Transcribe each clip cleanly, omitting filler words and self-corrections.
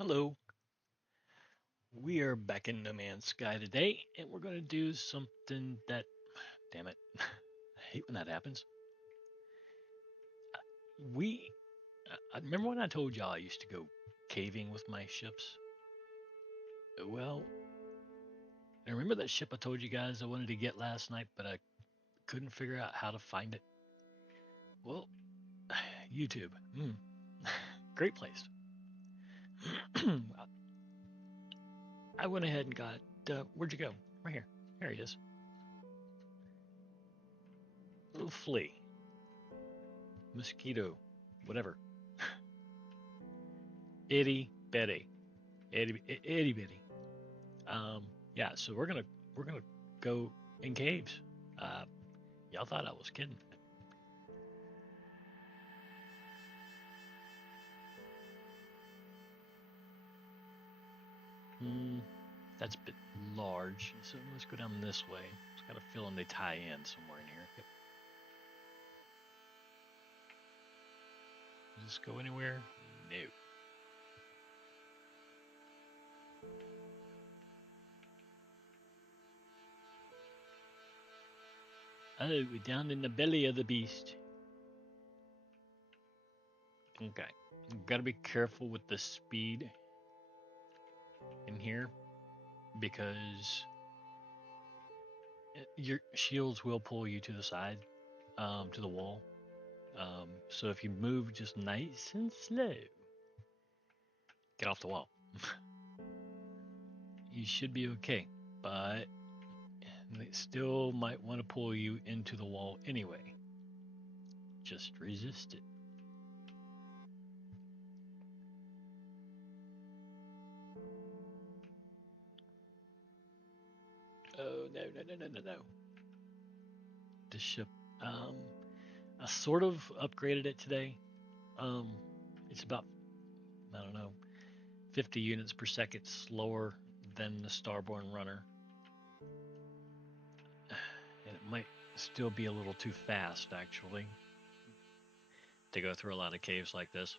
Hello, we are back in No Man's Sky today, and we're going to do something that, damn it, I hate when that happens. We, I remember when I told y'all I used to go caving with my ships? Well, I remember that ship I told you guys I wanted to get last night, but I couldn't figure out how to find it? Well, YouTube, great place. I went ahead and got, where'd you go? Right here. There he is. Little flea, mosquito, whatever. Itty bitty. Itty bitty. Yeah, so we're gonna go in caves. Uh, y'all thought I was kidding. Hmm, that's a bit large. So let's go down this way. Just got a feeling they tie in somewhere in here. Yep. Does this go anywhere? No. Oh, we're down in the belly of the beast. Okay. Gotta be careful with the speed in here because your shields will pull you to the side, to the wall. So if you move just nice and slow, get off the wall. You should be okay, but they still might want to pull you into the wall anyway. Just resist it. Oh no no no no no no! The ship. Um, I sort of upgraded it today. Um, it's about I don't know 50 units per second slower than the Starborn Runner, and it might still be a little too fast actually to go through a lot of caves like this.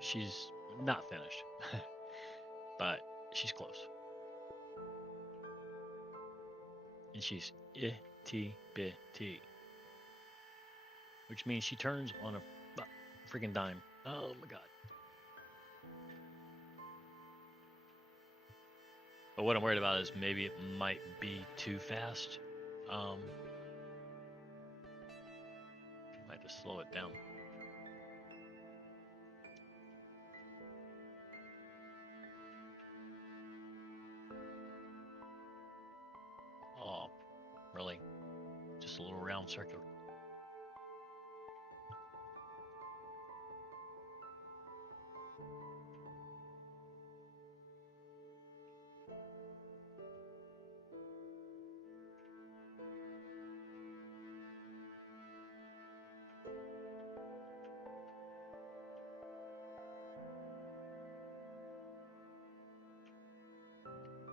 She's not finished, but she's close. And she's itty bitty, which means she turns on a freaking dime. Oh my god! But what I'm worried about is maybe it might be too fast. Um, might just slow it down. Oh, really? Just a little round circular.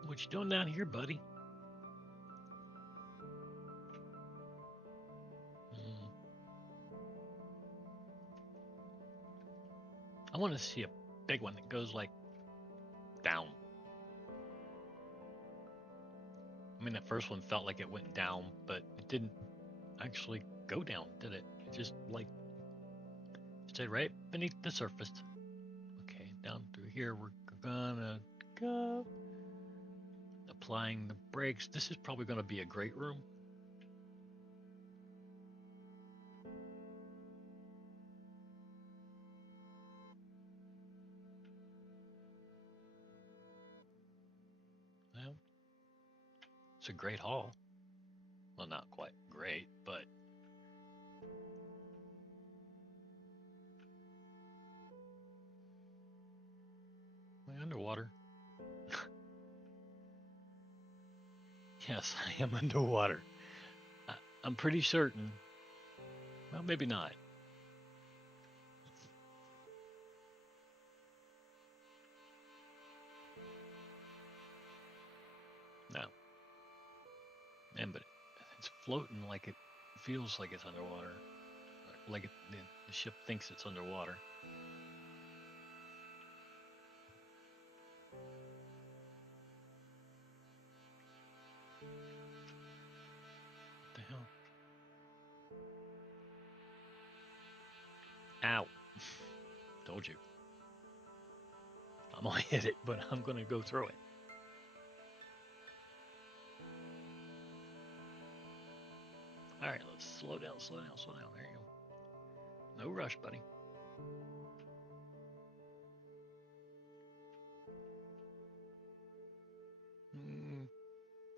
What you doing down here, buddy? Mm, I want to see a big one that goes like down. I mean, that first one felt like it went down, but it didn't actually go down, did it? It just like stayed right beneath the surface. Okay, down through here we're gonna go. Applying the brakes. This is probably gonna be a great room. Well, it's a great haul. Well, not quite great, but we're underwater. Yes, I am underwater. I, I'm pretty certain. Well, maybe not. floating like it feels like it's underwater, like the ship thinks it's underwater. What the hell? Ow! Told you. I'm gonna hit it, but I'm gonna go through it. All right, let's slow down, slow down, slow down. There you go. No rush, buddy. Mm,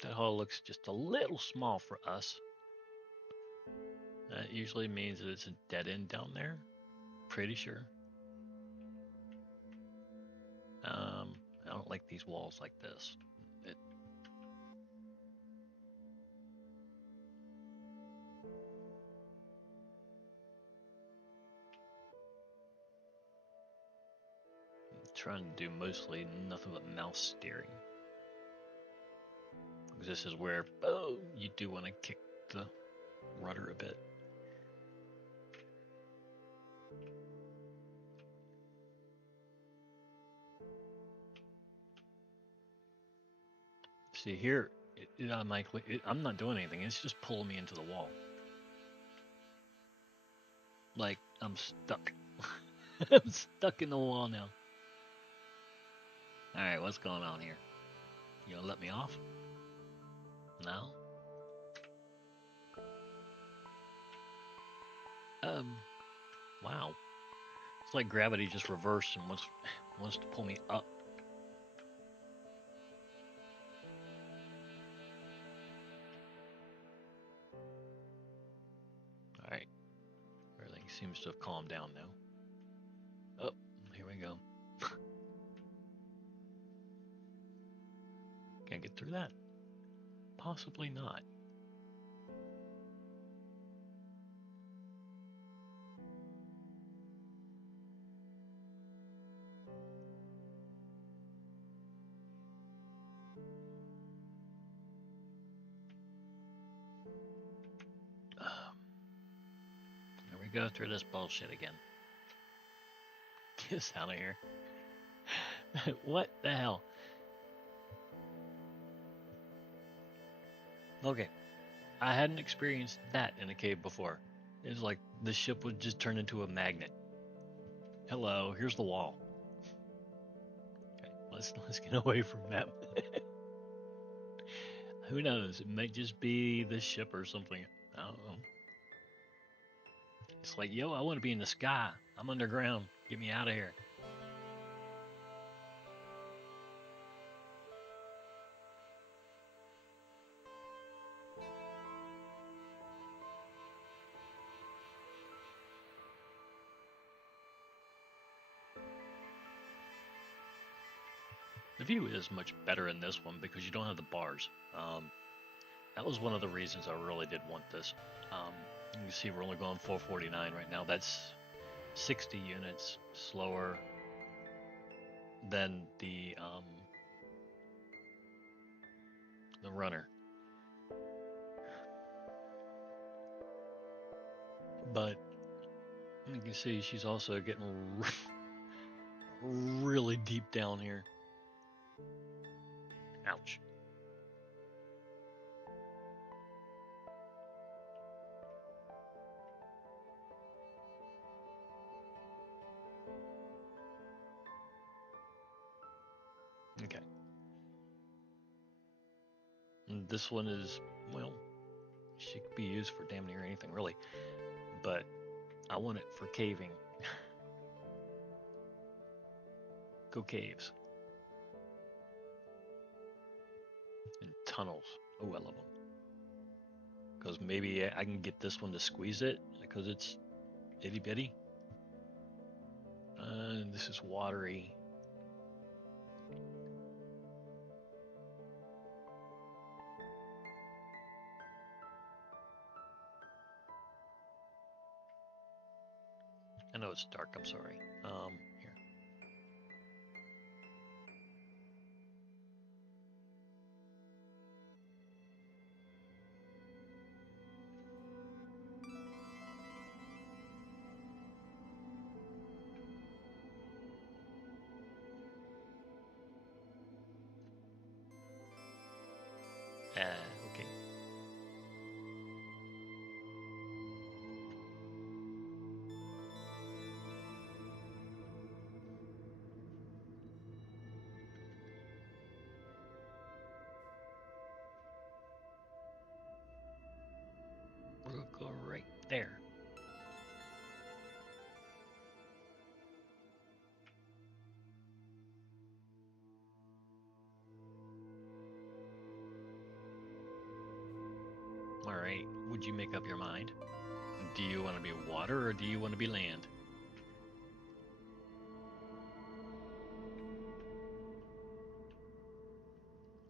that hole looks just a little small for us. That usually means that it's a dead end down there. Pretty sure. I don't like these walls like this. It, I'm trying to do mostly nothing but mouse steering. Because this is where, oh, you do want to kick the rudder a bit. See here, it automatically, I'm not doing anything. It's just pulling me into the wall. Like I'm stuck. I'm stuck in the wall now. All right, what's going on here? You gonna let me off? No. Um. Wow. It's like gravity just reversed and wants to pull me up. All right. Everything seems to have calmed down now. Oh, here we go. Can I get through that? Possibly not. Here we go through this bullshit again. Get us out of here. What the hell? Okay. I hadn't experienced that in a cave before. It's like the ship would just turn into a magnet. Hello, here's the wall. Okay, let's get away from that. Who knows? It might just be the ship or something. I don't know. It's like, yo, I want to be in the sky. I'm underground. Get me out of here. The view is much better in this one because you don't have the bars. That was one of the reasons I really did want this. You can see we're only going 449 right now. That's 60 units slower than the runner. But you can see she's also getting really deep down here. Ouch. Okay. And this one is, well, she could be used for damn near anything really. But I want it for caving. Go caves. And tunnels. Oh, I love them. Because maybe I can get this one to squeeze it because it's itty bitty. This is watery. I know it's dark. I'm sorry. Here. Okay. We'll go right there. All right. Would you make up your mind? Do you want to be water or do you want to be land?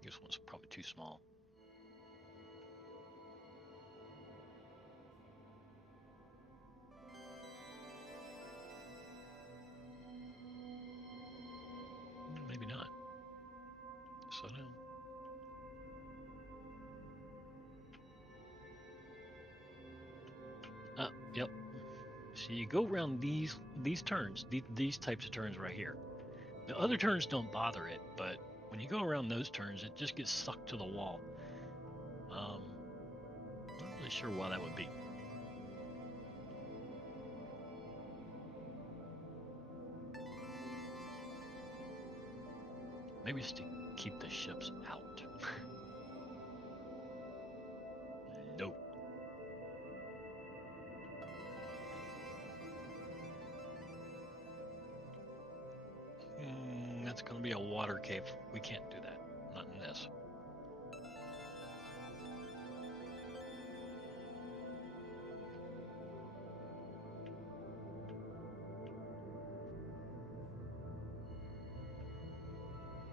This one's probably too small. Maybe not. Slow down. Yep. So you go around these turns, these types of turns right here. The other turns don't bother it, but when you go around those turns, it just gets sucked to the wall. Not really sure why that would be. Maybe just to keep the ships out. Nope. That's going to be a water cave. We can't do that. Not in this.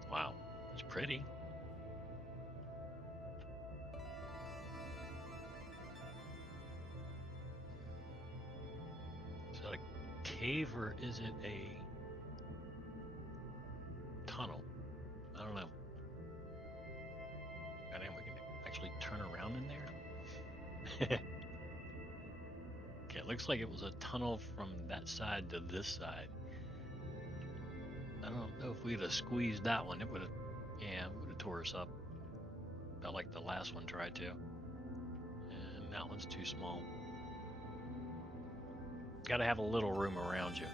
Wow, it's pretty. Is that a cave or is it a tunnel? I don't know. And then we can actually turn around in there. Okay, it looks like it was a tunnel from that side to this side. I don't know if we'd have squeezed that one. It would have, yeah, it would have tore us up. About like the last one tried to. And that one's too small. Got to have a little room around you.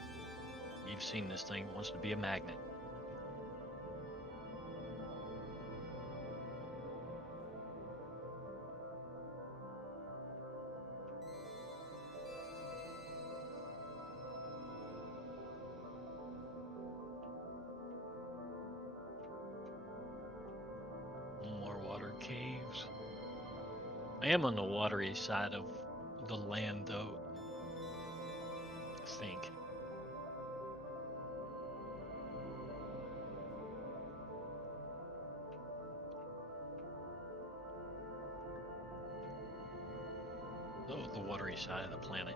You've seen this thing. It wants to be a magnet. More water caves. I am on the watery side of the land, though. I think. The watery side of the planet.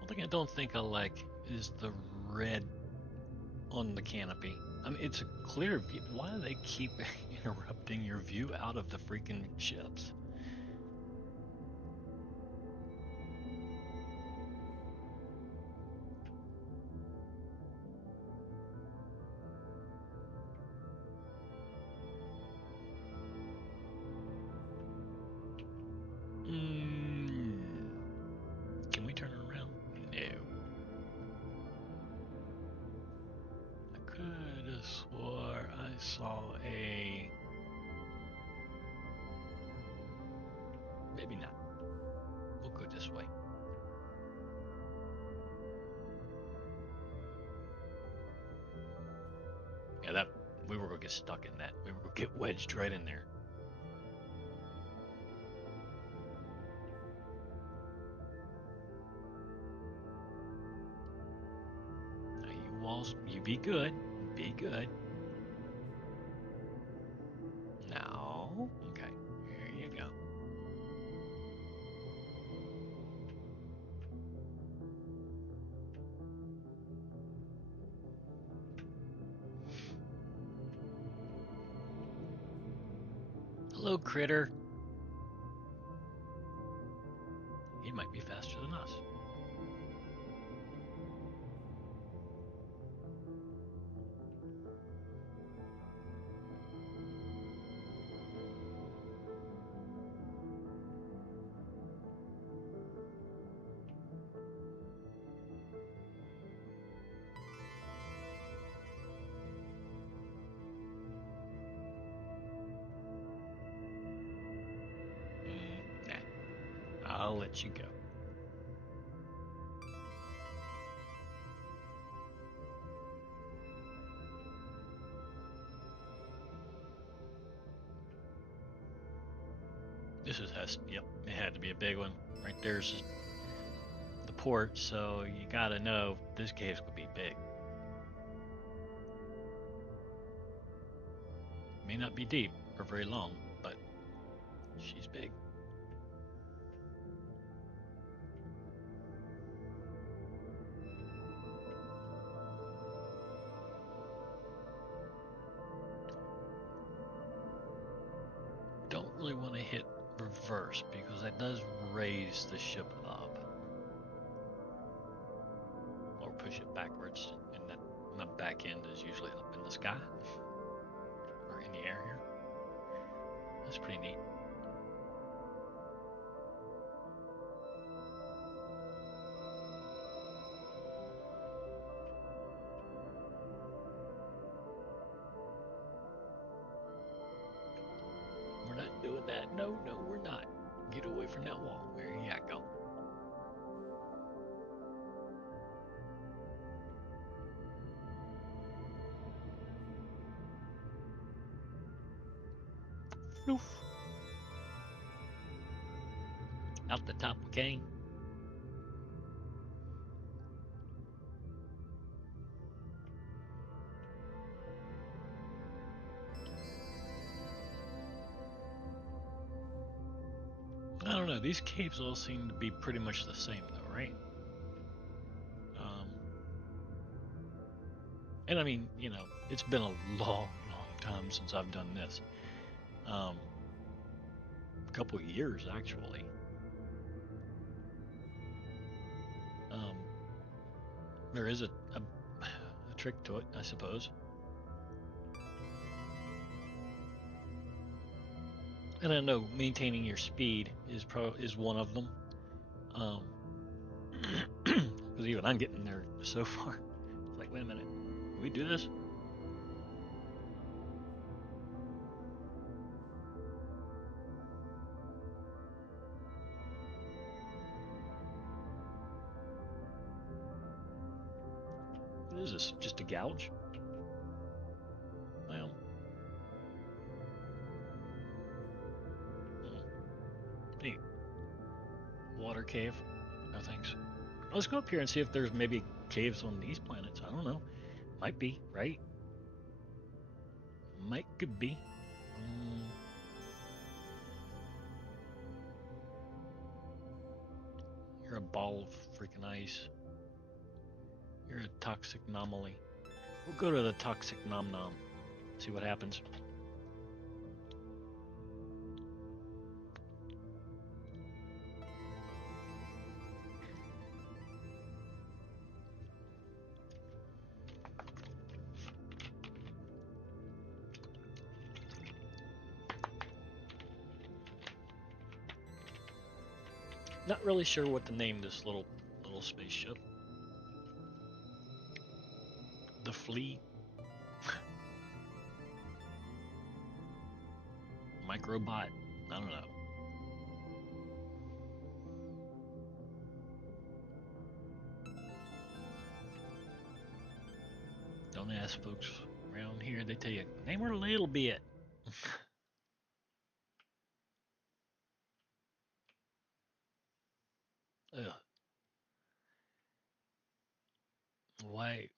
One thing I don't think I like is the red on the canopy. I mean, it's a clear view. Why do they keep interrupting your view out of the freaking ships? Mm, can we turn around? No. I could have swore I saw a. Maybe not. We'll go this way. Yeah, that we were gonna get stuck in that. We were gonna get wedged right in there. Now you walls, you be good. Be good. No. Okay. Here you go. Hello, critter. He might be faster than us. Nah, I'll let you go. Yep, it had to be a big one. Right there's the port, so you gotta know this cave's gonna be big. May not be deep or very long, but she's big. Don't really want to hit reverse because that does raise the ship up or push it backwards, and that my back end is usually up in the sky or in the air here. That's pretty neat. We're not doing that. No, no, we're not. Get away from that wall. There you go. Floof. Out the top we came. I don't know. These caves all seem to be pretty much the same, though, right? Um, and I mean, it's been a long, long time since I've done this. A couple of years actually. Um, there is a trick to it, I suppose. And I know maintaining your speed is one of them. Um, because even I'm getting there so far. It's like, wait a minute, can we do this? What is this? Just a gouge? Well, hmm, neat. Water cave. No thanks. Let's go up here and see if there's maybe caves on these planets. I don't know. Might be, right? Might could be. Mm, you're a ball of freaking ice. You're a toxic anomaly. We'll go to the toxic nom nom. See what happens. Not really sure what to name this little spaceship. The flea, microbot. I don't know. Don't ask folks around here. They tell you name her a little bit. Ugh, why?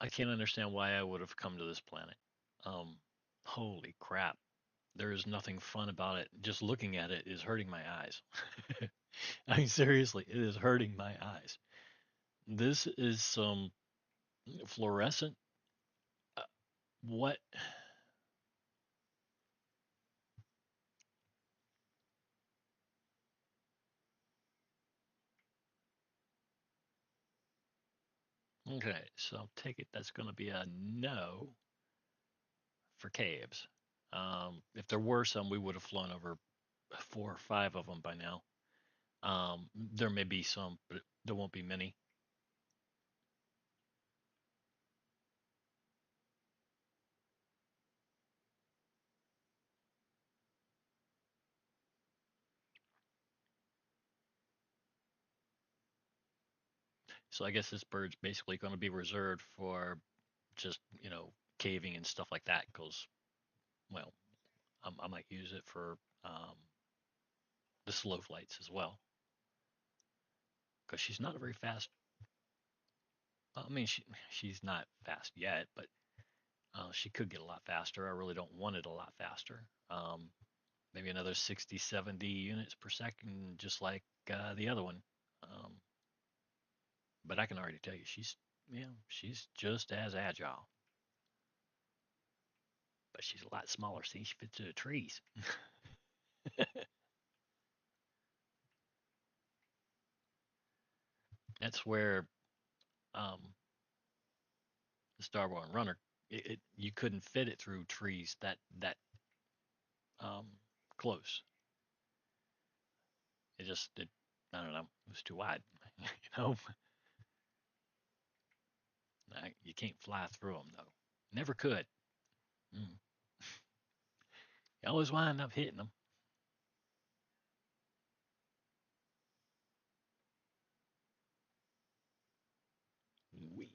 I can't understand why I would have come to this planet. Um, holy crap! There is nothing fun about it. Just looking at it is hurting my eyes. I mean, seriously, it is hurting my eyes. This is some fluorescent. Uh, what? Okay, so I'll take it that's going to be a no for caves. If there were some, we would have flown over 4 or 5 of them by now. There may be some, but there won't be many. So I guess this bird's basically going to be reserved for just, caving and stuff like that because, well, I might use it for the slow flights as well because she's not a very fast. I mean, she's not fast yet, but she could get a lot faster. I really don't want it a lot faster. Maybe another 60, 70 units per second, just like the other one. Um, but I can already tell you, she's just as agile, but she's a lot smaller. See, she fits into the trees. That's where um, the Starborn Runner, you couldn't fit it through trees that um, close. I don't know, it was too wide. you know, you can't fly through them though. Never could. Mm. You always wind up hitting them. We.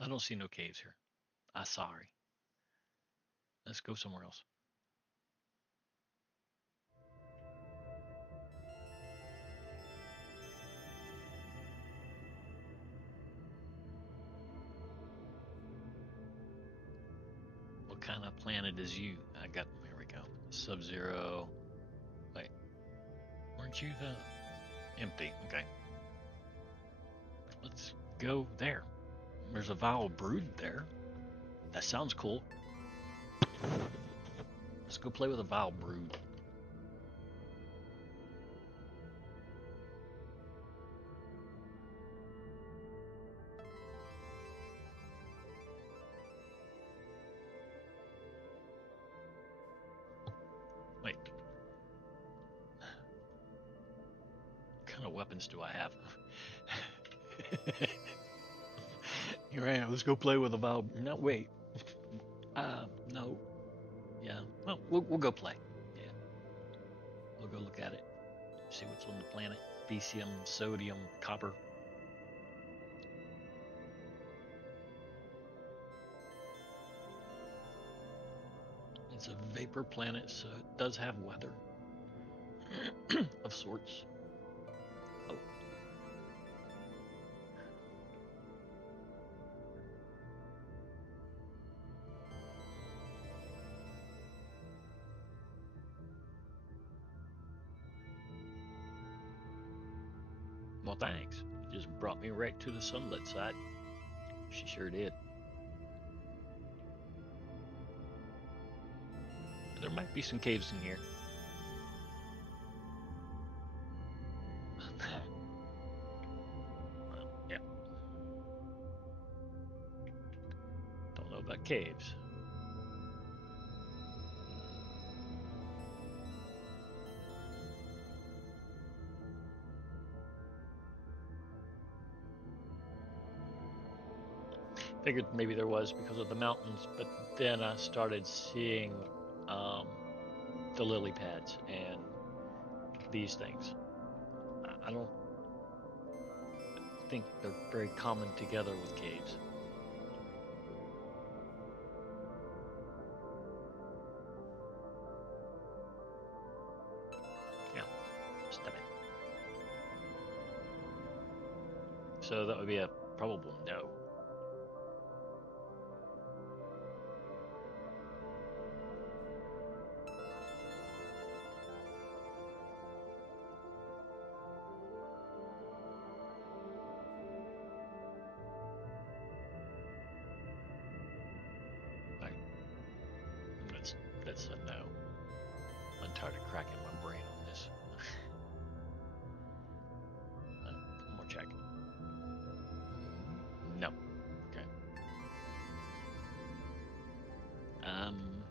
I don't see no caves here. I'm sorry. Let's go somewhere else. What kind of planet is you? I got. Here we go. Sub-Zero. Wait, weren't you the empty? Okay, let's go there. There's a vile brood there. That sounds cool. Let's go play with a vile brood. Wait, what kind of weapons do I have? Here I am. Let's go play with a vile. No, wait. No. Yeah. Well, we'll go play. Yeah, we'll go look at it. See what's on the planet. Vesium, sodium, copper. It's a vapor planet, so it does have weather of sorts. Oh, well, thanks. You just brought me right to the sunlit side. She sure did. There might be some caves in here. Well, yeah, don't know about caves. Figured maybe there was because of the mountains, but then I started seeing um, the lily pads and these things. I don't think they're very common together with caves. Yeah, step it. So that would be a probable no. Right. That's a no. tired of cracking my brain on this. One more check. No. Okay. Um.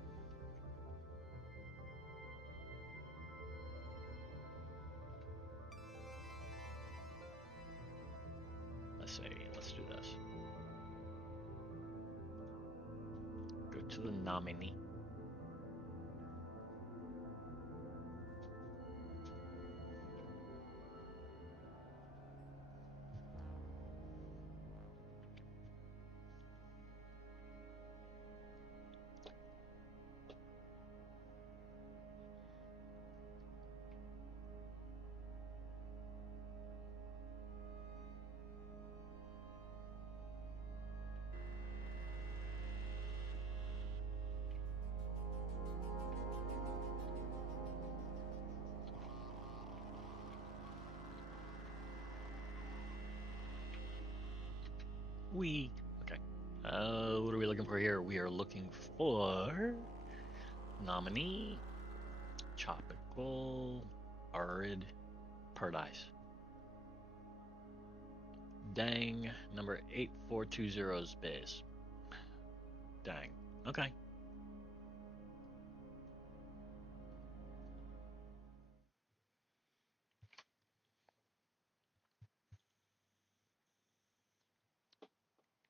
Let's see. Let's do this. Go to the nominee. Okay. What are we looking for here? We are looking for nominee, tropical, arid, paradise. Dang, number 8420 space. Dang. Okay.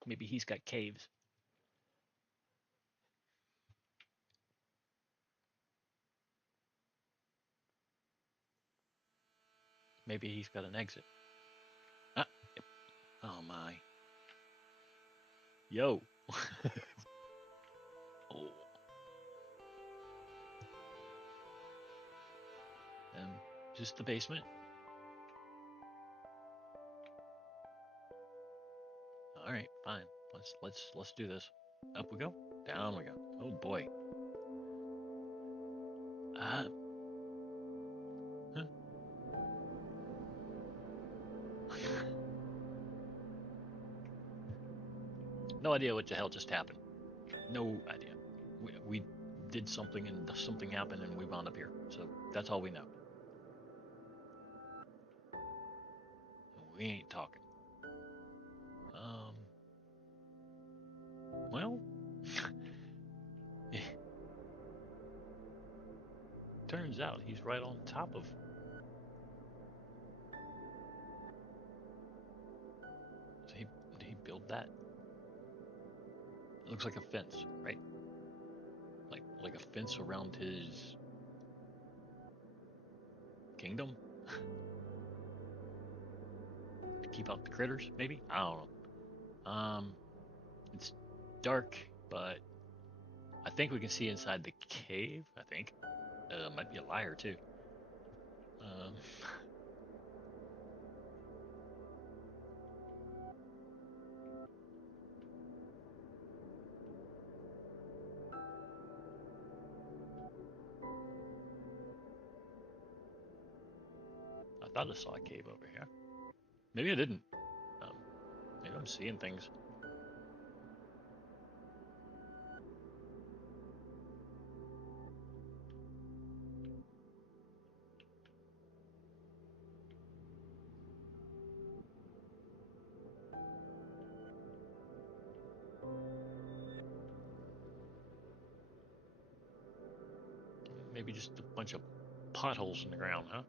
Maybe he's got caves. Maybe he's got an exit. Ah, yep. Oh my. Yo. Oh. Um, just the basement. All right, fine. Let's do this. Up we go. Down we go. Oh boy. Uh, huh? No idea what the hell just happened. No idea. We did something and something happened and we wound up here. So that's all we know. We ain't talking. Um. Well. Turns out he's right on top of. Did he build that? It looks like a fence, right? Like a fence around his kingdom to keep out the critters. Maybe I don't know. It's dark, but I think we can see inside the cave. I think might be a liar too. Um, I thought I saw a cave over here. Maybe I didn't. Um, maybe I'm seeing things. Maybe just a bunch of potholes in the ground, huh?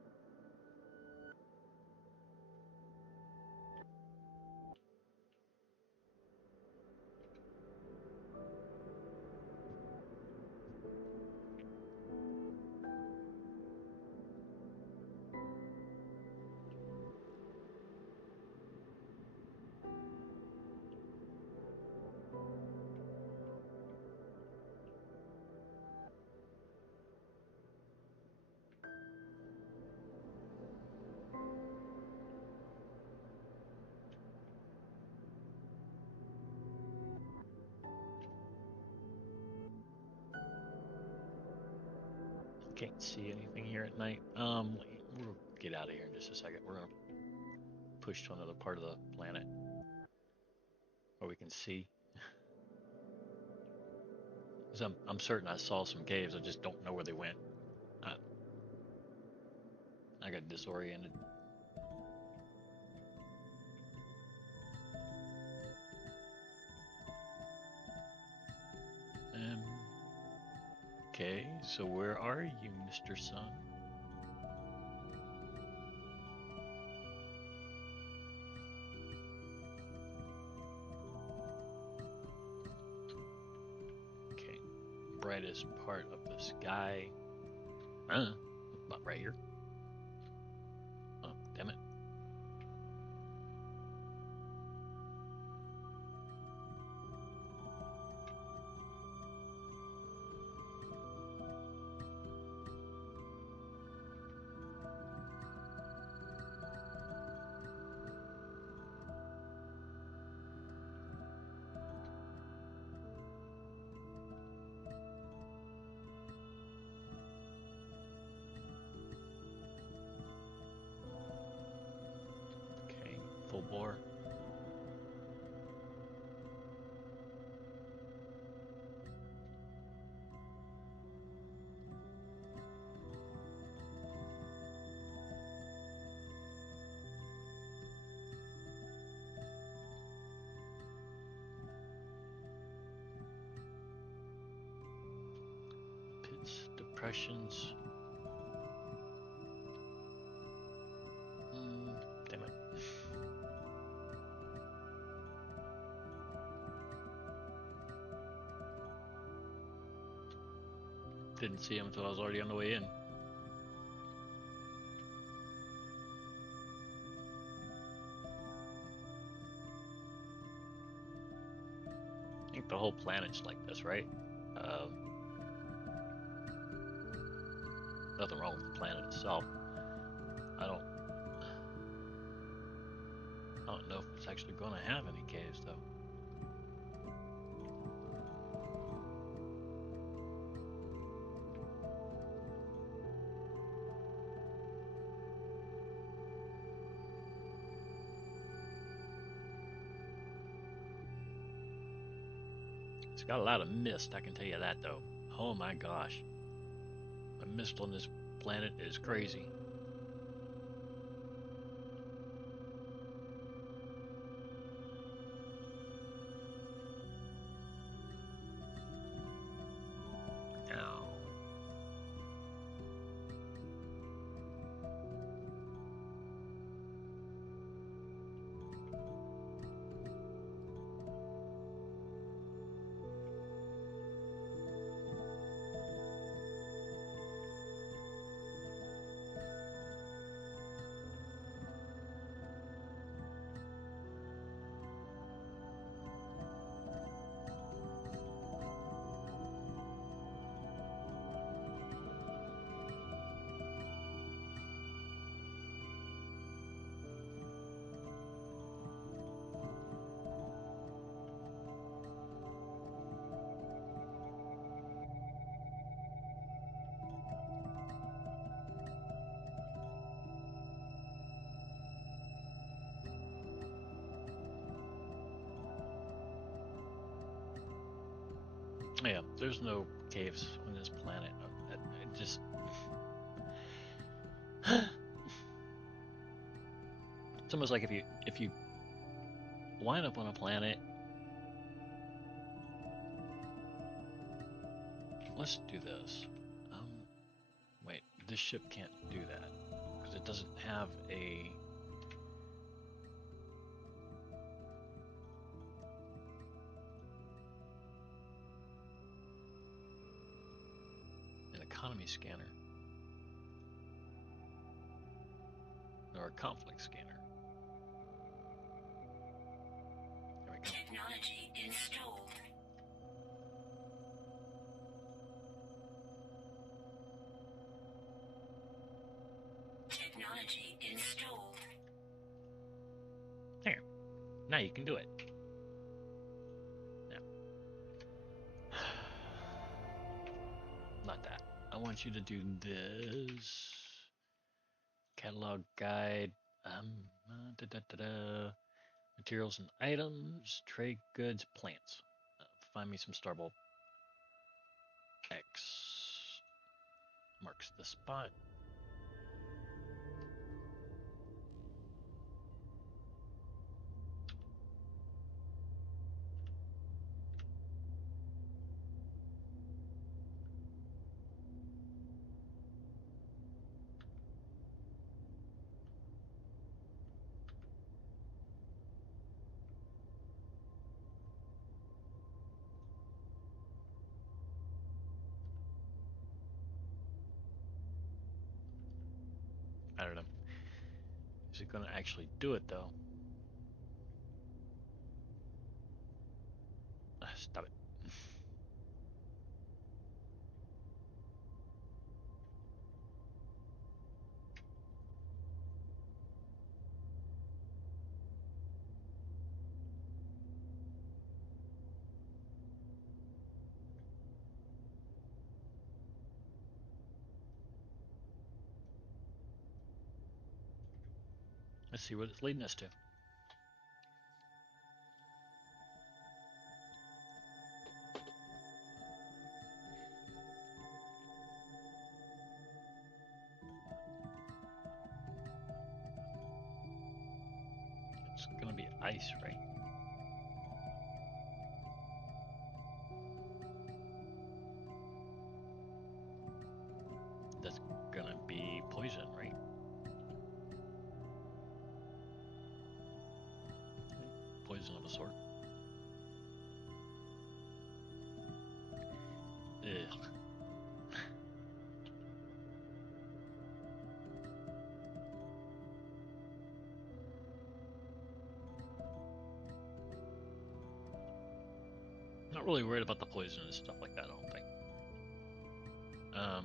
Can't see anything here at night. We'll get out of here in just a second. We're gonna push to another part of the planet where we can see. Because I'm certain I saw some caves. I just don't know where they went. I got disoriented. Um. Okay, so where are you, Mr. Sun? Okay, brightest part of the sky. About right here. Oh, damn it. Okay, full bore. Pits, depressions. Damn it. Didn't see him until I was already on the way in. I think the whole planet's like this, right? Um, Nothing wrong with the planet itself. I don't, I don't know if it's actually going to have any caves though. It's got a lot of mist, I can tell you that though. Oh my gosh, the mist on this planet is crazy. Ow. Yeah, there's no caves on this planet. It just it's almost like if you wind up on a planet. Let's do this. Um, Wait, this ship can't do that because it doesn't have an economy scanner or a conflict scanner. There we go. Technology installed. Technology installed. There. Now you can do it. Now. Not that. I want you to do this. Catalog guide. Da, da, da, da. Materials and items. Trade goods. Plants. Find me some starbulb. X marks the spot. I don't know. Is it going to actually do it though? Stop it. Let's see what it's leading us to. It's going to be ice, right? That's going to be poison, right? Poison of a sort. Ugh. Not really worried about the poison and stuff like that, I don't think. Um,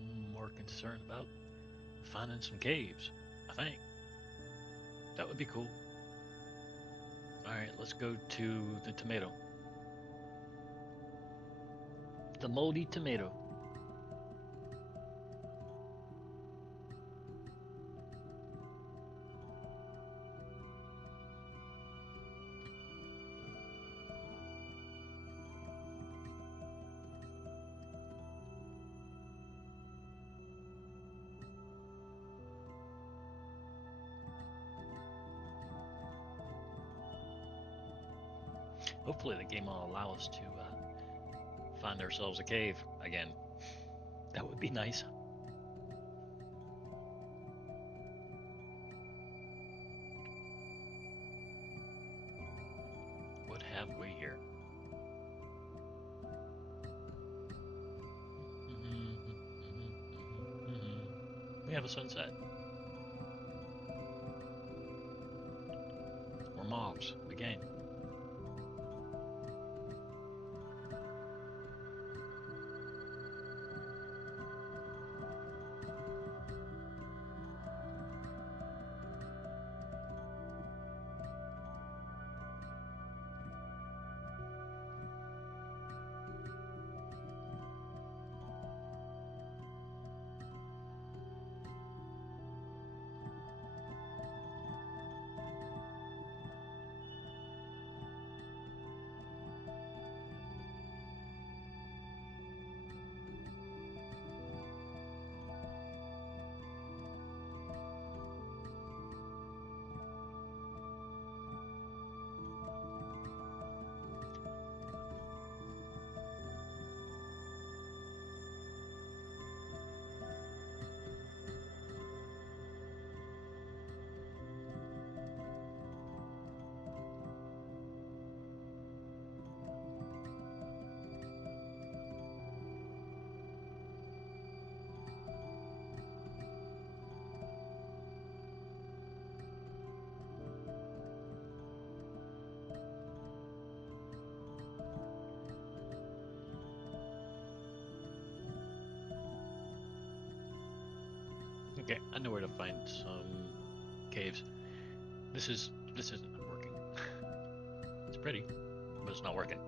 I'm more concerned about finding some caves, I think. That would be cool. Alright, let's go to the tomato. The moldy tomato. Hopefully the game will allow us to find ourselves a cave again. That would be nice. What have we here? We have a sunset. Or moths, again. Okay, I know where to find some caves. This isn't working. It's pretty, but it's not working.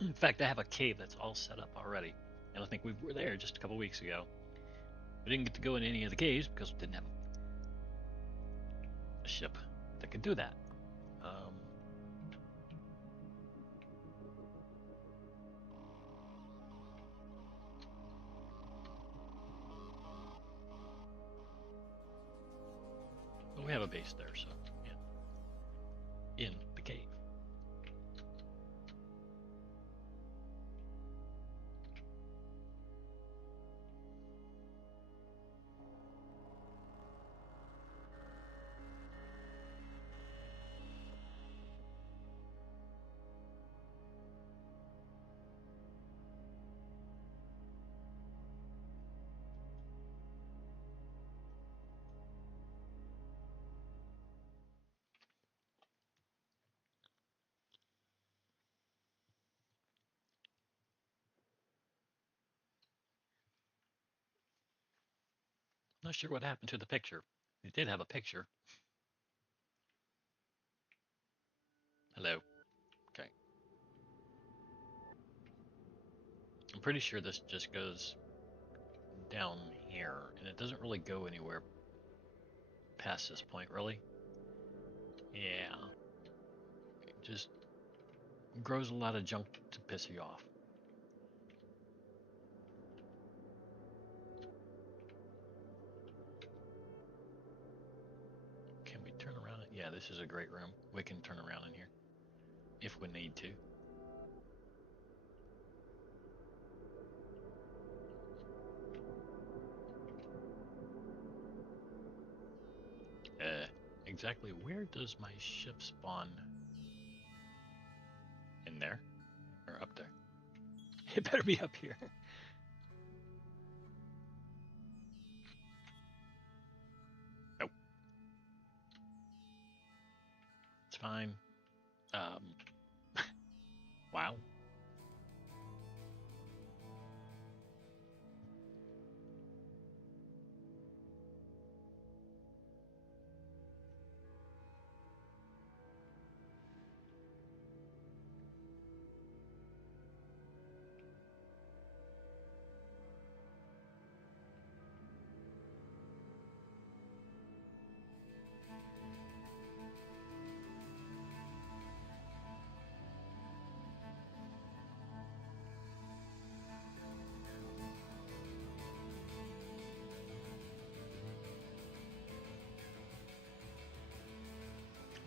In fact, I have a cave that's all set up already, and I think we were there just a couple weeks ago. We didn't get to go in any of the caves because we didn't have a ship that could do that. Um, but we have a base there, so yeah. in the cave. Not sure what happened to the picture. It did have a picture. Hello. Okay. I'm pretty sure this just goes down here, and it doesn't really go anywhere past this point, really. Yeah. It just grows a lot of junk to piss you off. Can we turn around it? Yeah, this is a great room. We can turn around in here if we need to. Exactly where does my ship spawn? In there? Or up there? It better be up here. Nope. It's fine. Um, wow.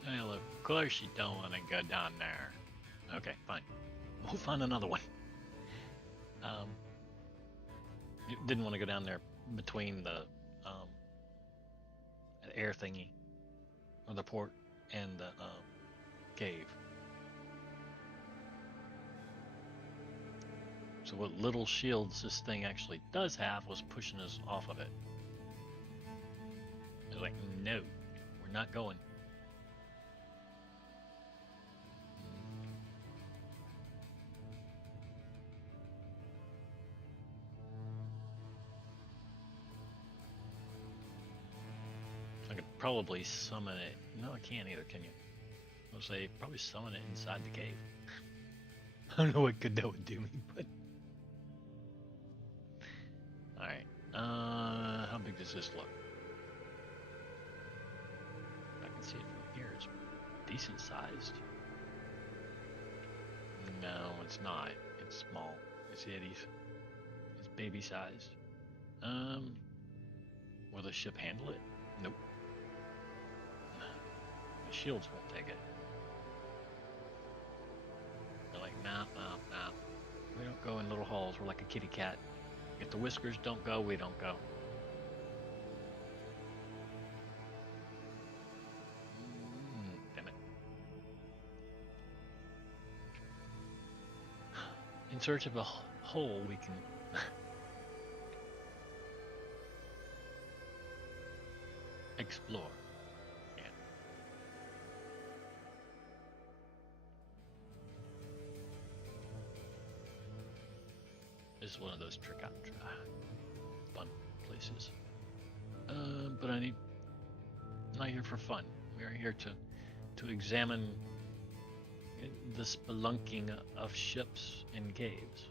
Well, of course you don't want to go down there. Okay, fine. We'll find another one. Um, didn't want to go down there between the um, air thingy or the port and the cave. So what little shields this thing actually does have was pushing us off of it. It's like, no, we're not going. I could probably summon it. No, I can't either, can you? I'll say probably summon it inside the cave. I don't know what good that would do me, but all right. How big does this look? I can see it from here. It's decent sized. No, it's not. It's small. It's itty. It's baby sized. Um, will the ship handle it? Nope. The shields won't take it. They're like, nah, nah, nah. We don't go in little holes. We're like a kitty cat. If the whiskers don't go, we don't go. Damn it. In search of a hole, we can. Explore. Yeah. This is one of those trick out fun places. But I'm not here for fun. We are here to examine the spelunking of ships and caves.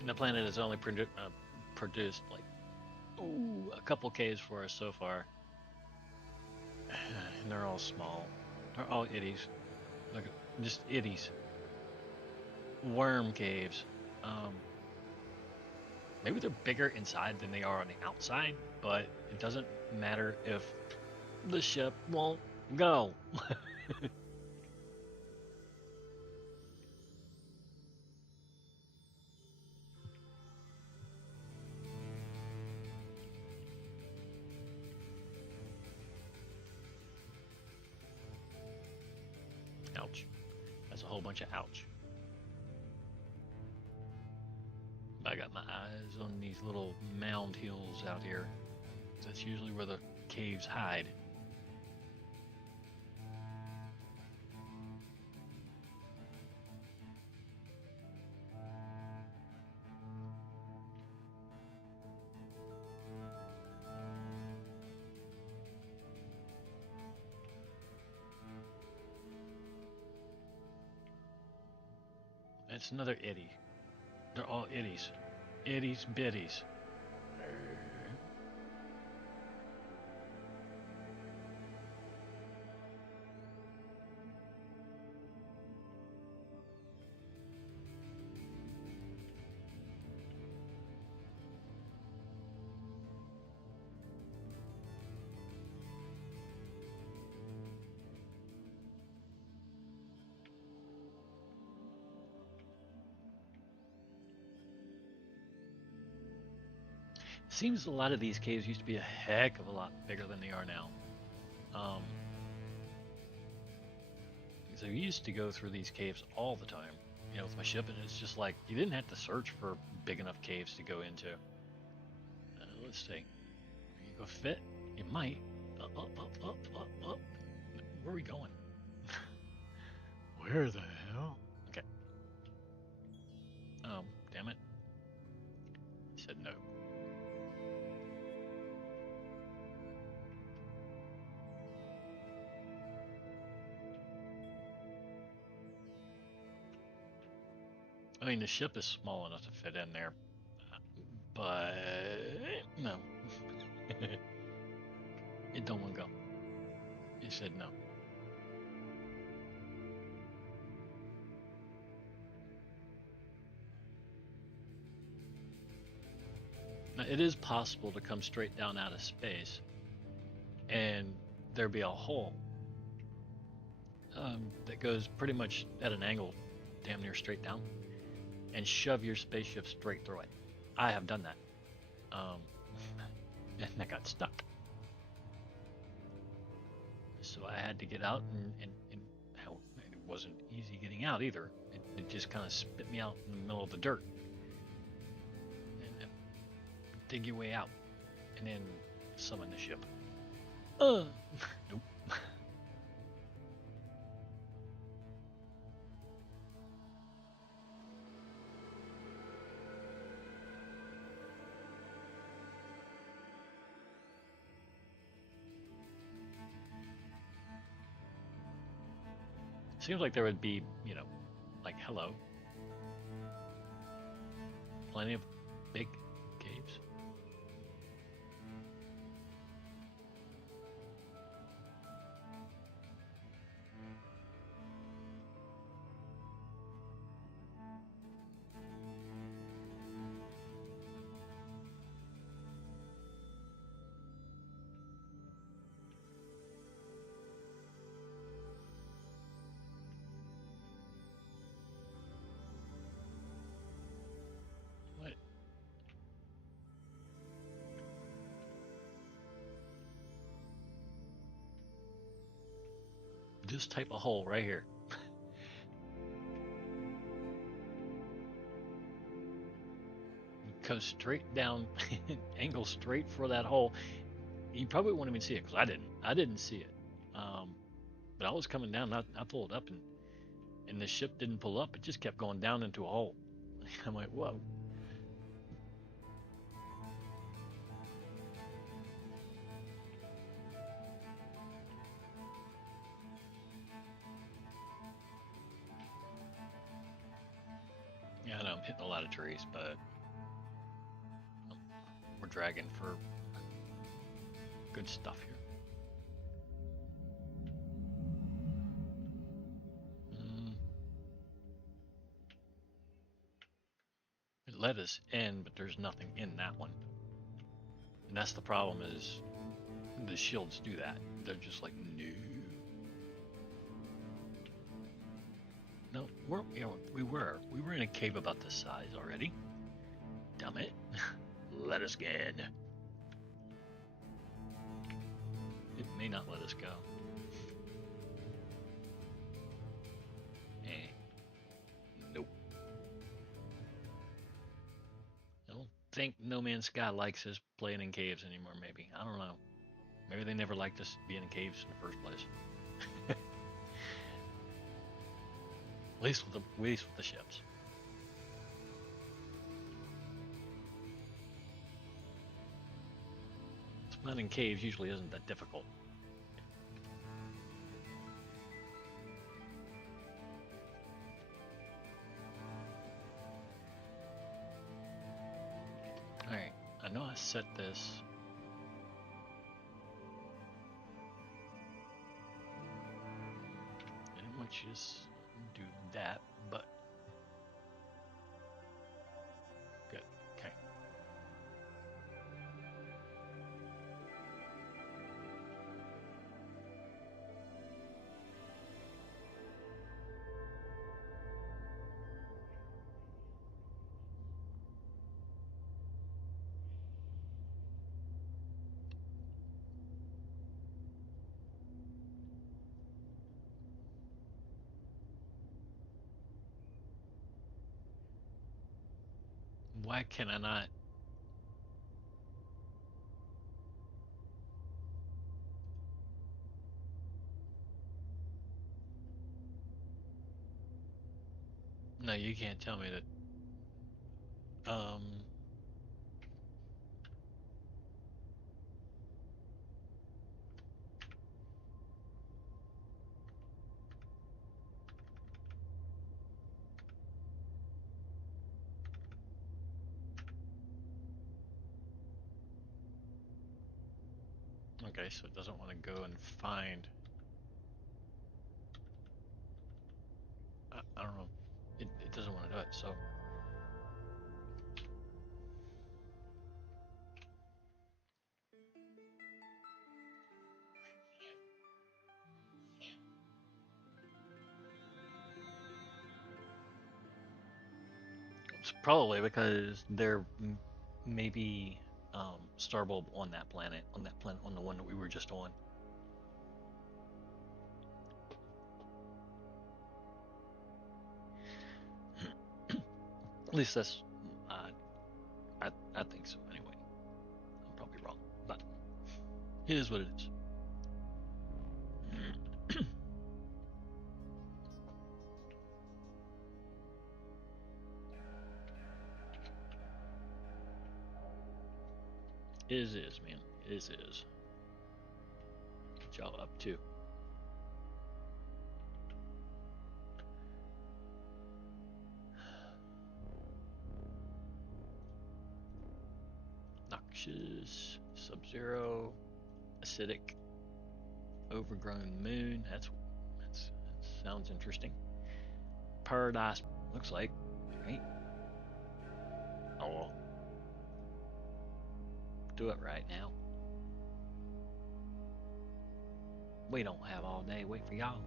And the planet has only produced like a couple caves for us so far, and they're all small. They're all itties. Look, just itties. worm caves. Um, Maybe they're bigger inside than they are on the outside, but it doesn't matter if the ship won't go. Ouch. That's a whole bunch of ouch. I got my eyes on these little mound hills out here. That's usually where the caves hide. It's another itty. They're all itties. Itties bitties. Seems a lot of these caves used to be a heck of a lot bigger than they are now. Um, so we used to go through these caves all the time, with my ship, and it's just like you didn't have to search for big enough caves to go into. Let's see. You go fit? You might. Up, up, up, up, up, up. Where are we going? Where the hell? Okay. Damn it. I said no. I mean, the ship is small enough to fit in there, but no. It don't want to go. It said no. Now, it is possible to come straight down out of space and there be a hole that goes pretty much at an angle, damn near straight down, and shove your spaceship straight through it. I have done that. Um, and I got stuck. So I had to get out, and hell, it wasn't easy getting out either. It just kind of spit me out in the middle of the dirt. And dig your way out, and then summon the ship. Nope. Seems like there would be, like hello, plenty of big caves. What? This type of hole right here. Go straight down, angle straight for that hole. You probably won't even see it because I didn't. I didn't see it. Um, but I was coming down. I pulled up, and the ship didn't pull up. It just kept going down into a hole. I'm like, whoa. Yeah, I know I'm hitting a lot of trees, but we're dragging for good stuff here. Mm, let us in, but there's nothing in that one. And that's the problem is the shields do that. They're just like, no. No, we were in a cave about this size already. Damn it. Let us get in. It may not let us go. Eh. Nope. I don't think No Man's Sky likes us playing in caves anymore, maybe. I don't know. Maybe they never liked us being in caves in the first place. At least with the ships. Finding caves usually isn't that difficult. Alright, I know I set this. I didn't want you to do that, but good. Okay. Why can I not? No, you can't tell me that. Okay, so it doesn't want to go and find. I don't know. It doesn't want to do it, so. It's probably because there may be Starbulb on that planet, on the one that we were just on. At least that's, uh, I think so anyway. I'm probably wrong, but it is what it is. Is, man. Is. What y'all up to? Noxious, Sub-Zero, Acidic, Overgrown Moon. That sounds interesting. Paradise looks like. Right? Oh well. Do it right now. We don't have all day. Wait for y'all.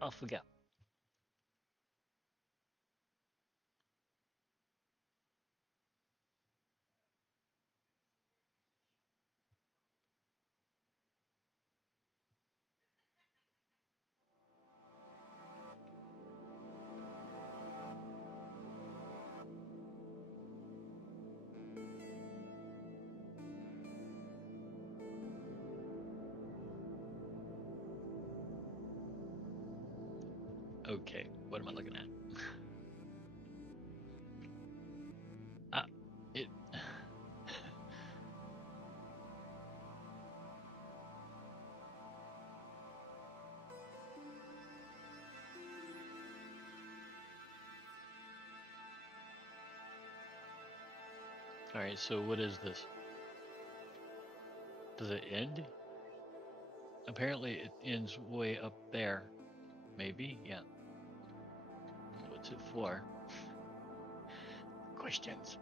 Off we go. Okay, what am I looking at? Uh, it. All right, so what is this? Does it end? Apparently, it ends way up there. Maybe, yeah. What's it for? Questions.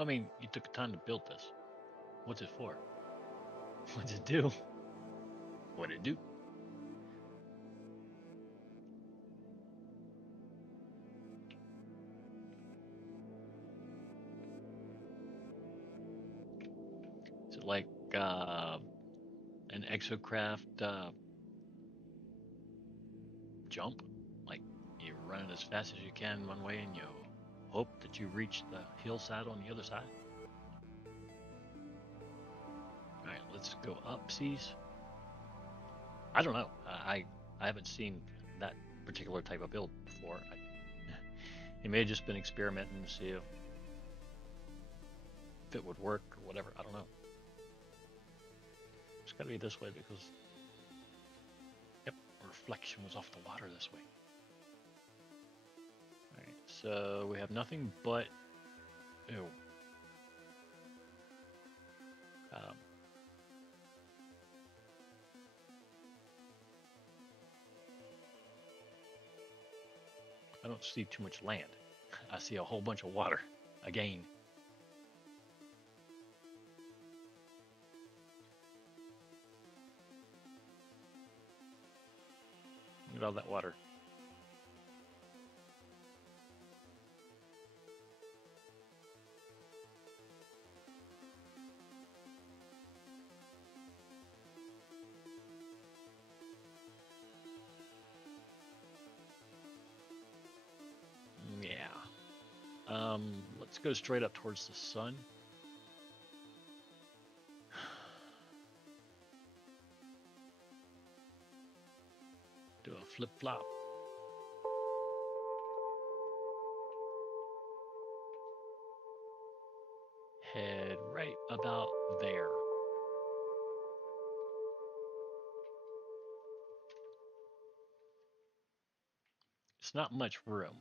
I mean, you took the time to build this. What's it for? What's it do? What it do? Is it like an exocraft jump? Like you run it as fast as you can one way and you hope that you reach the hillside on the other side? All right, let's go up, seas. I don't know. I haven't seen that particular type of build before. It may have just been experimenting to see if it would work or whatever. I don't know. It's got to be this way because, yep, reflection was off the water this way. All right, so we have nothing but, ew. Um, I don't see too much land. I see a whole bunch of water again. Look at all that water. Yeah. Let's go straight up towards the sun. Do a flip flop. Head right about there. It's not much room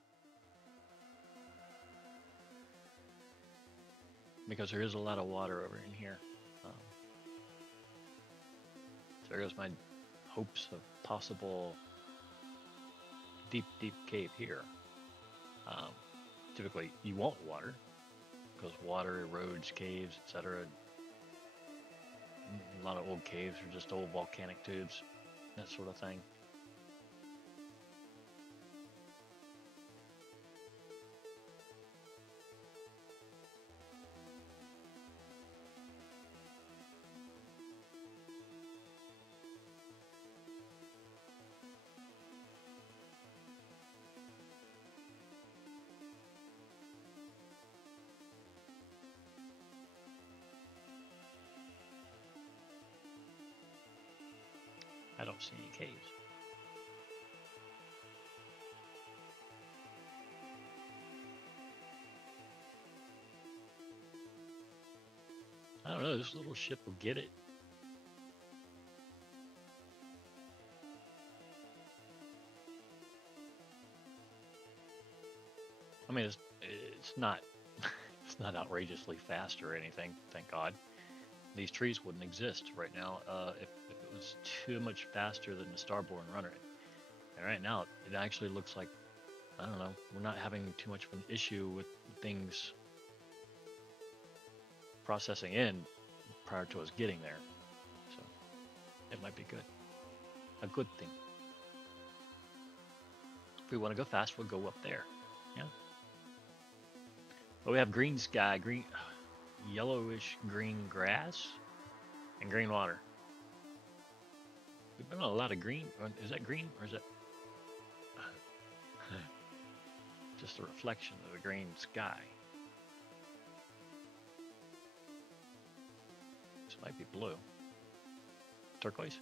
because there is a lot of water over in here. Um, so there goes my hopes of possible deep, deep cave here. Um, Typically, you want water because water erodes caves, etc. A lot of old caves are just old volcanic tubes, that sort of thing. I don't see any caves. I don't know. This little ship will get it. I mean, it's not it's not outrageously fast or anything. Thank God. These trees wouldn't exist right now if it was too much faster than the starborn runner. And right now, it actually looks like, I don't know, we're not having too much of an issue with things processing in prior to us getting there. So it might be good. A good thing. If we want to go fast, we'll go up there. Yeah. But we have green sky, green, yellowish green grass, and green water. We've been on a lot of green. Is that green or is that? just a reflection of the green sky. This might be blue. Turquoise?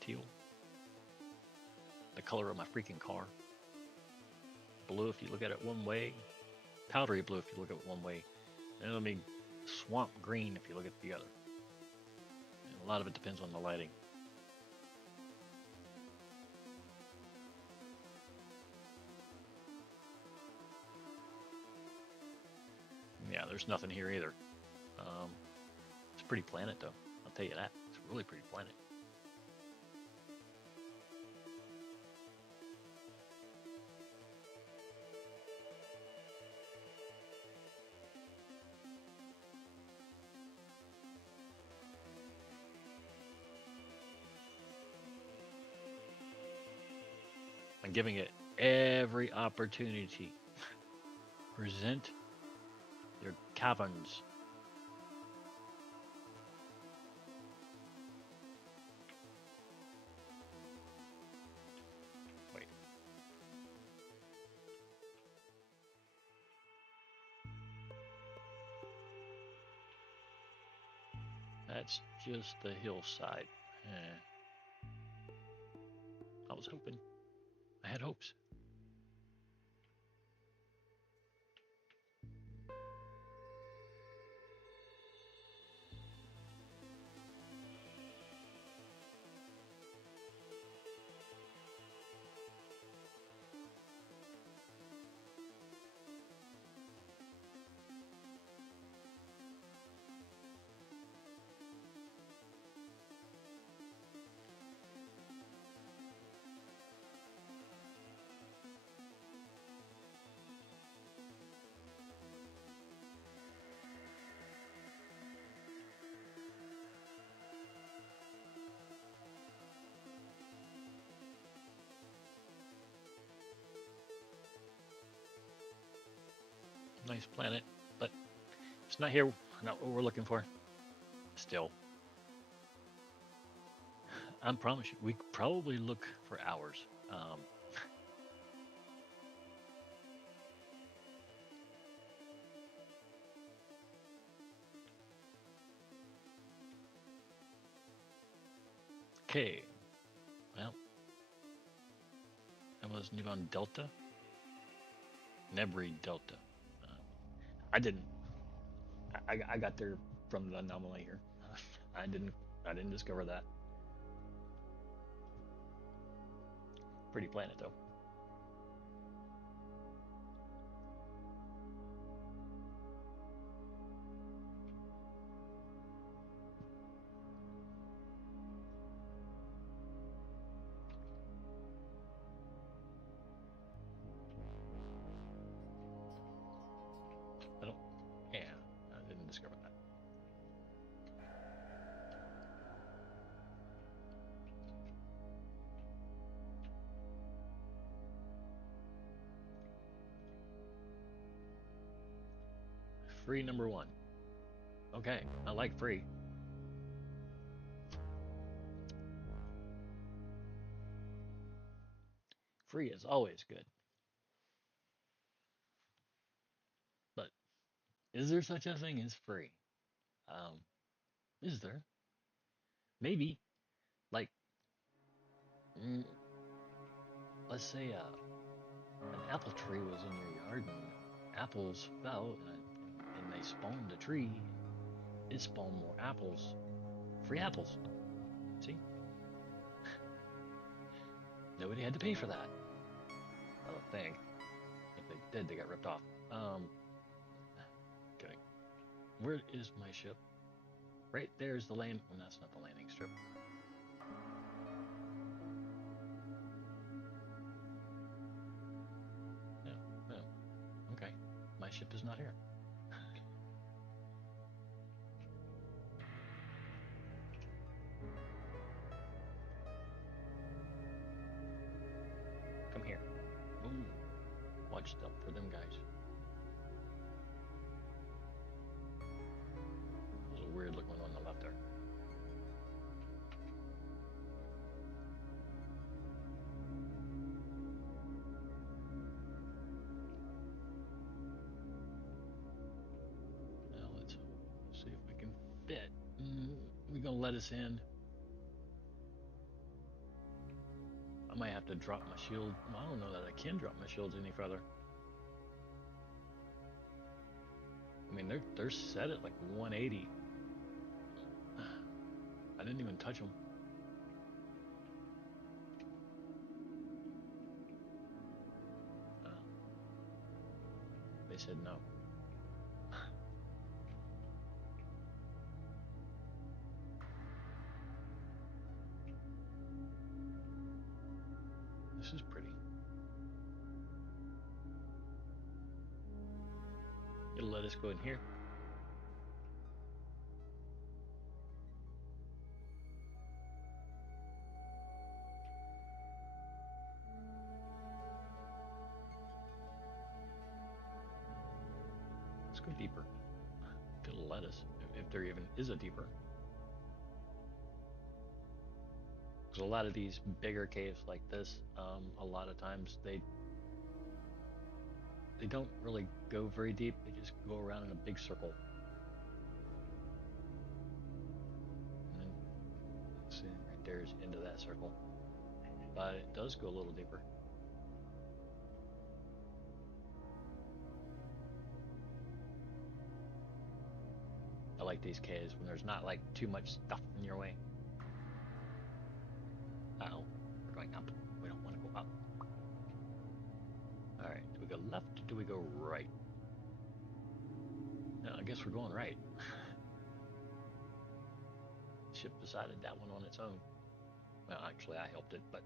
Teal. The color of my freaking car. Blue if you look at it one way. Powdery blue if you look at it one way. And it'll be swamp green if you look at the other. And a lot of it depends on the lighting. Yeah, there's nothing here either. It's a pretty planet though. I'll tell you that. It's a really pretty planet. I'm giving it every opportunity. Present your caverns. Wait. That's just the hillside. I was hoping. I had hopes. Nice planet, but it's not here. Not what we're looking for. Still, I promise you, we could probably look for hours. Okay, well, that was Nivon Delta, Nebri Delta. Uh, I didn't. I got there from the anomaly here. I didn't. I didn't discover that. Pretty planet though. I don't. Yeah, I didn't discover that. Free number one. Okay, I like free. Free is always good. But is there such a thing as free? Um, is there? Maybe. Like, mm, let's say an apple tree was in your yard and apples fell and they spawned a tree. It spawned more apples. Free apples. See? Nobody had to pay for that. I don't think. If they did, they got ripped off. Kidding. Where is my ship? Right there's the land. Well, that's not the landing strip. No, no. Okay. My ship is not here. Come here. Ooh. Watch out for them guys. Those are weird let us in. I might have to drop my shield. Well, I don't know that I can drop my shields any further. I mean, they're set at like 180. I didn't even touch them. Uh, they said no. This is pretty. It'll let us go in here. Let's go deeper. If it'll let us, if there even is a deeper. Because a lot of these bigger caves like this, a lot of times they don't really go very deep. They just go around in a big circle. And then see right there's into that circle. But it does go a little deeper. I like these caves when there's not like too much stuff in your way. Uh-oh, we're going up. We don't want to go up. All right, do we go left or do we go right? No, I guess we're going right. Ship decided that one on its own. Well, actually, I helped it, but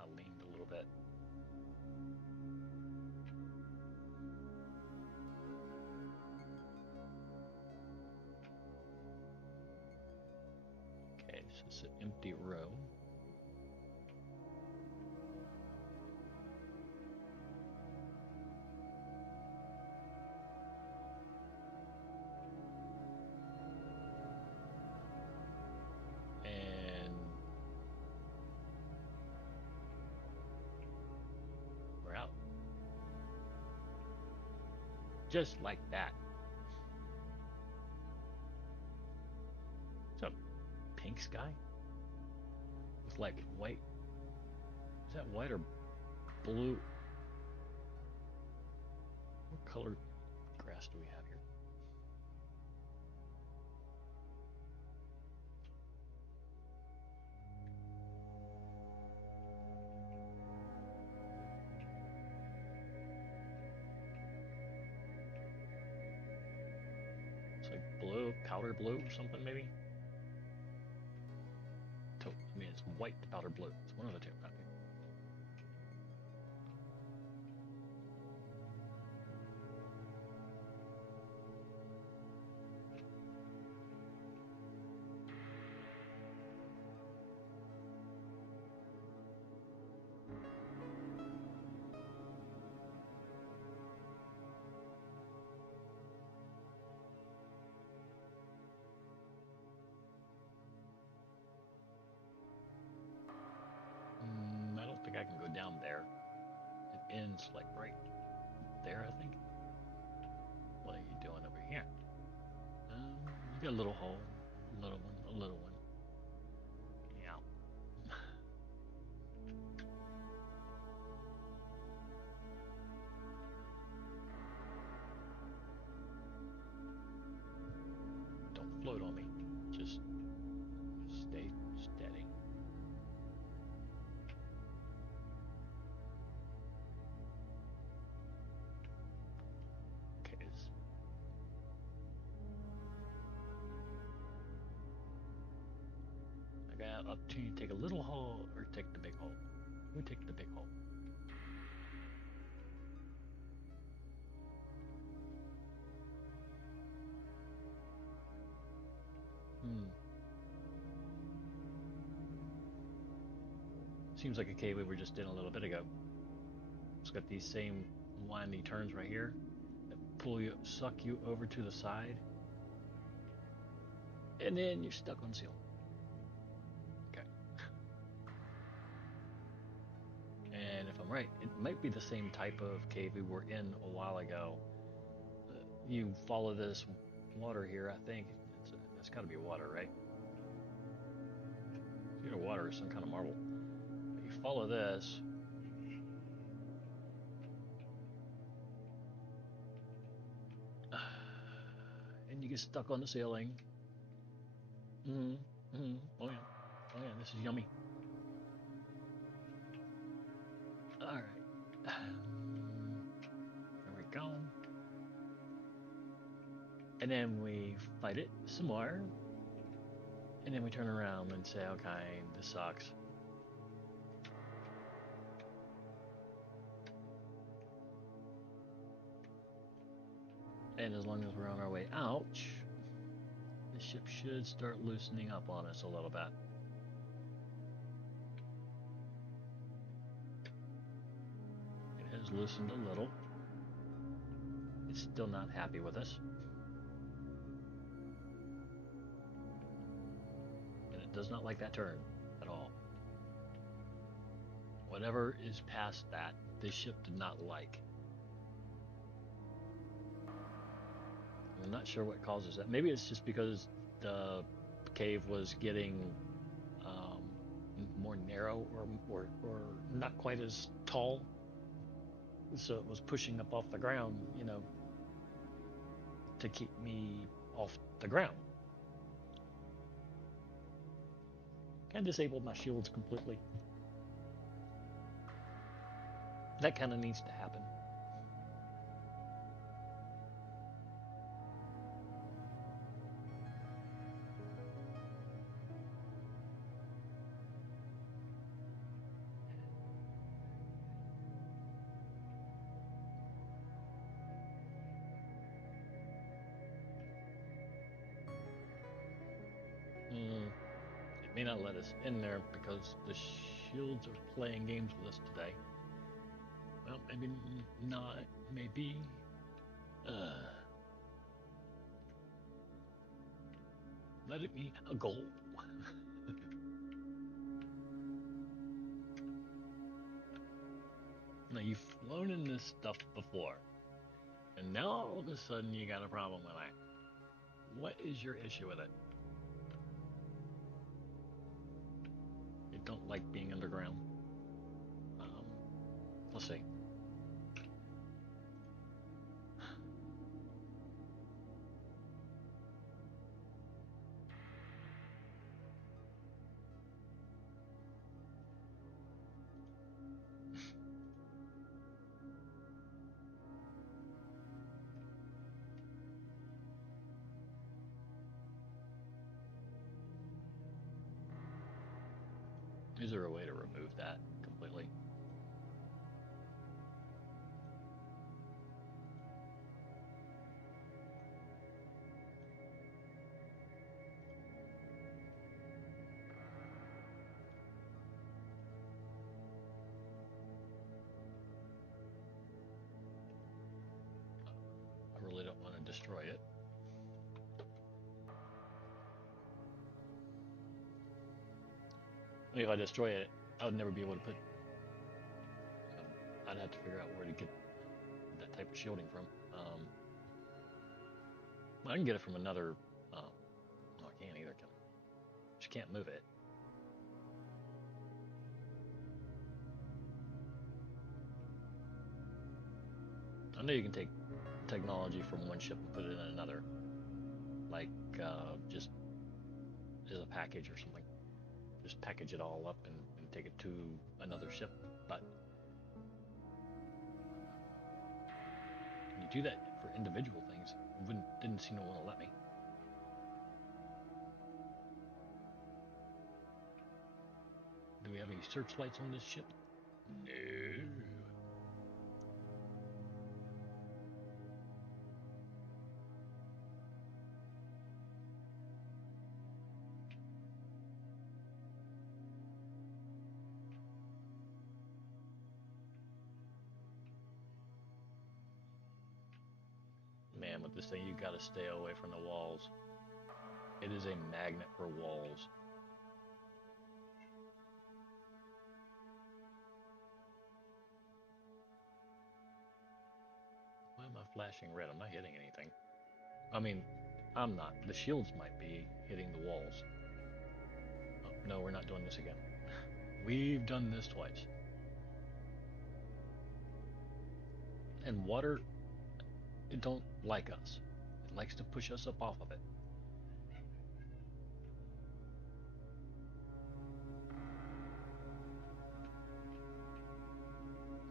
I leaned a little bit. Okay, so it's an empty room. And we're out. Just like that. It's a pink sky with like white. Is that white or blue? What color grass do we have here? It's like blue, powder blue or something maybe? I mean, it's white to powder blue. It's one of the two. Okay. I don't think I can go down there. It ends like right there, I think. What are you doing over here? You got a little hole, a little one, a little one. Yeah. Don't float on me. Just stay steady. Okay. I got an opportunity to take a little hole or take the big hole. We take the big hole. Hmm. Seems like a cave we were just in a little bit ago. It's got these same windy turns right here that pull you, suck you over to the side, and then you're stuck on ceiling. Okay. And if I'm right, it might be the same type of cave we were in a while ago. You follow this water here, I think. It's got to be water, right? Underwater is some kind of marble. But you follow this, and you get stuck on the ceiling. Mm-hmm. Mm-hmm. Oh yeah. Oh yeah. This is yummy. All right. There we go. And then we fight it some more. And then we turn around and say, okay, this sucks. And as long as we're on our way out, the ship should start loosening up on us a little bit. It has loosened a little. It's still not happy with us. And it does not like that turn at all. Whatever is past that, this ship did not like. I'm not sure what causes that. Maybe it's just because the cave was getting um, more narrow or not quite as tall. So it was pushing up off the ground, to keep me off the ground. And disabled my shields completely. That kind of needs to happen. Mm, it may not let us in there because the shields are playing games with us today. Well, maybe not. Maybe. Uh, Let it be a goal. Now, you've flown in this stuff before, and now all of a sudden you got a problem with it. What is your issue with it? You don't like being underground? Um, let's see. Is there a way to remove that completely? I really don't want to destroy it. I mean, if I destroy it, I would never be able to put. I'd have to figure out where to get that type of shielding from. I can get it from another. No, I can't either. Can I? Just can't move it. I know you can take technology from one ship and put it in another, like just as a package or something. Just package it all up and take it to another ship. But when you do that for individual things, wouldn't didn't seem to want to let me. Do we have any searchlights on this ship? No. Man, with this thing, you got to stay away from the walls. It is a magnet for walls. Why am I flashing red? I'm not hitting anything. I mean, I'm not. The shields might be hitting the walls. Oh, no, we're not doing this again. We've done this twice. And water, it don't like us. It likes to push us up off of it.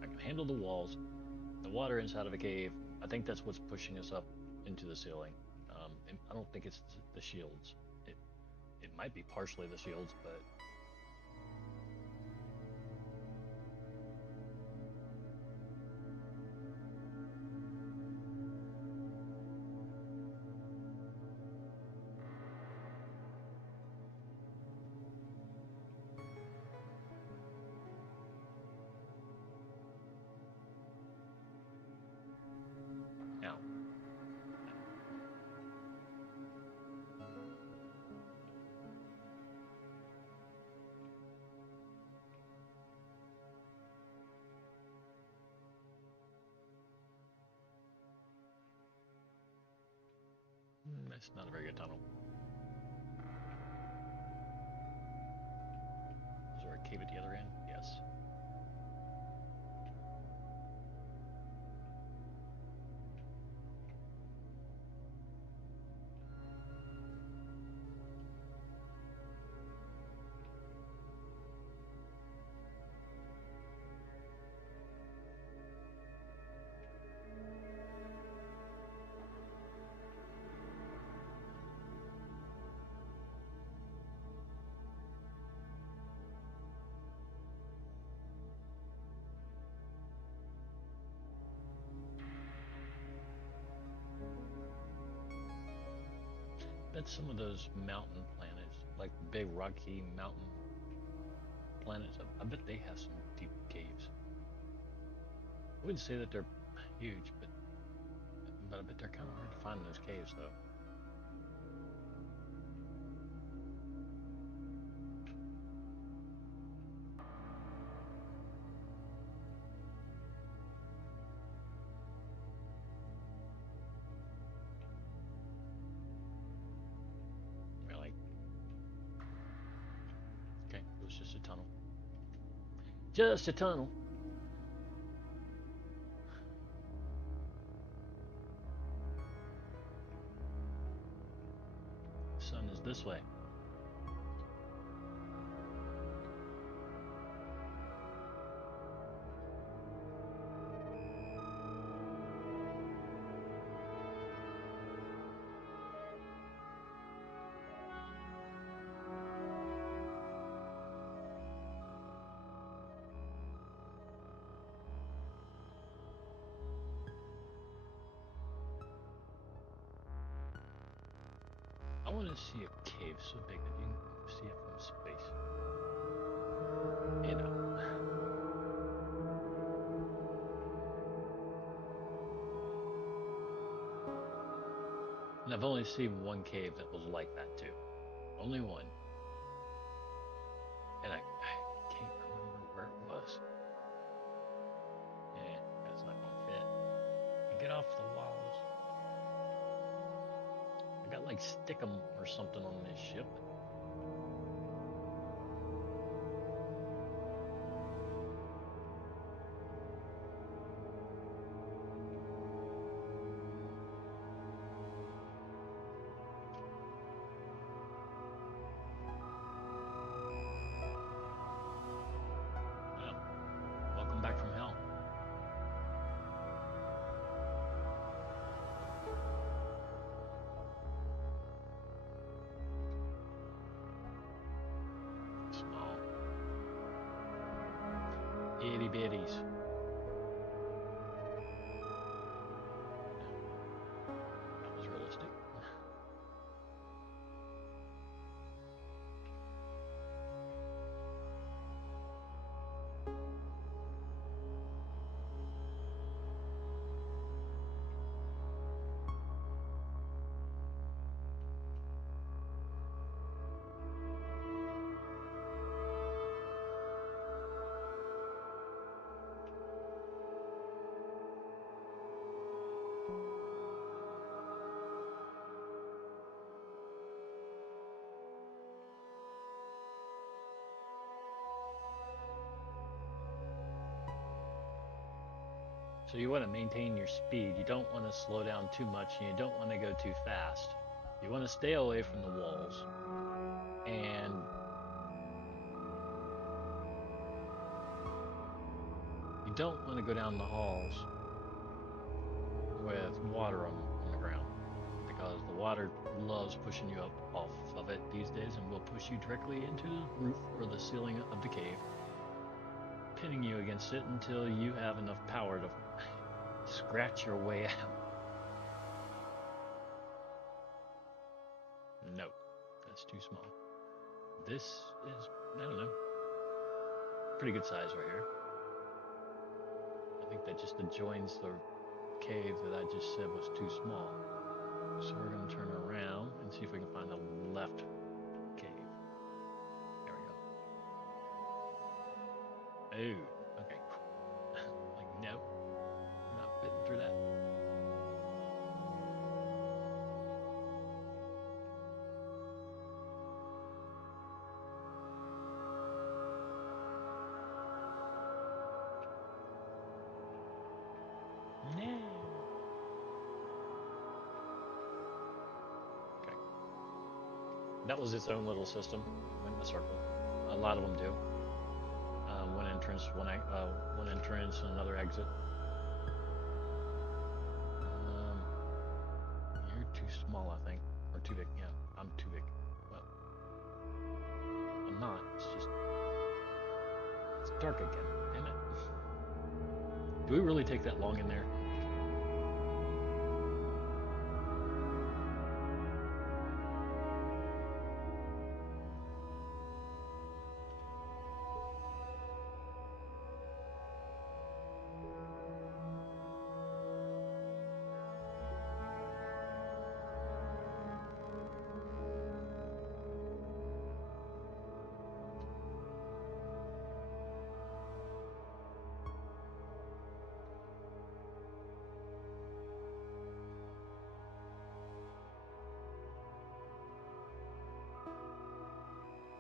I can handle the walls, the water inside of a cave. I think that's what's pushing us up into the ceiling. And I don't think it's the shields. It it might be partially the shields, but now it's not a very good tunnel. Is there a cave at the other end? Yes. That's some of those mountain planets, like big rocky mountain planets. I bet they have some deep caves. I wouldn't say that they're huge, but I bet they're kind of hard to find in those caves, though. Really? Okay, it was just a tunnel. Just a tunnel. The sun is this way. I want to see a cave so big that you can see it from space. You know. And I've only seen one cave that was like that too. Only one. And I can't remember where it was. Yeah, that's not gonna fit. And get off the walls. I got like stickum or something on this ship. Well, welcome back from hell. Small. Itty bitties. Yeah, that was realistic. So you want to maintain your speed. You don't want to slow down too much, and you don't want to go too fast. You want to stay away from the walls, and you don't want to go down the halls with water on the ground because the water loves pushing you up off of it these days and will push you directly into the roof or the ceiling of the cave, pinning you against it until you have enough power to scratch your way out. No, that's too small. This is, I don't know, pretty good size right here. I think that just adjoins the cave that I just said was too small. So we're going to turn around and see if we can find the left cave. There we go. Oh, okay. Like, no, we're not fitting through that. No. Okay. That was its own little system. It went in a circle. A lot of them do. One entrance and another exit. Um, you're too small, I think, or too big. Yeah, I'm too big. Well, I'm not. It's dark again. Damn it. Do we really take that long in there?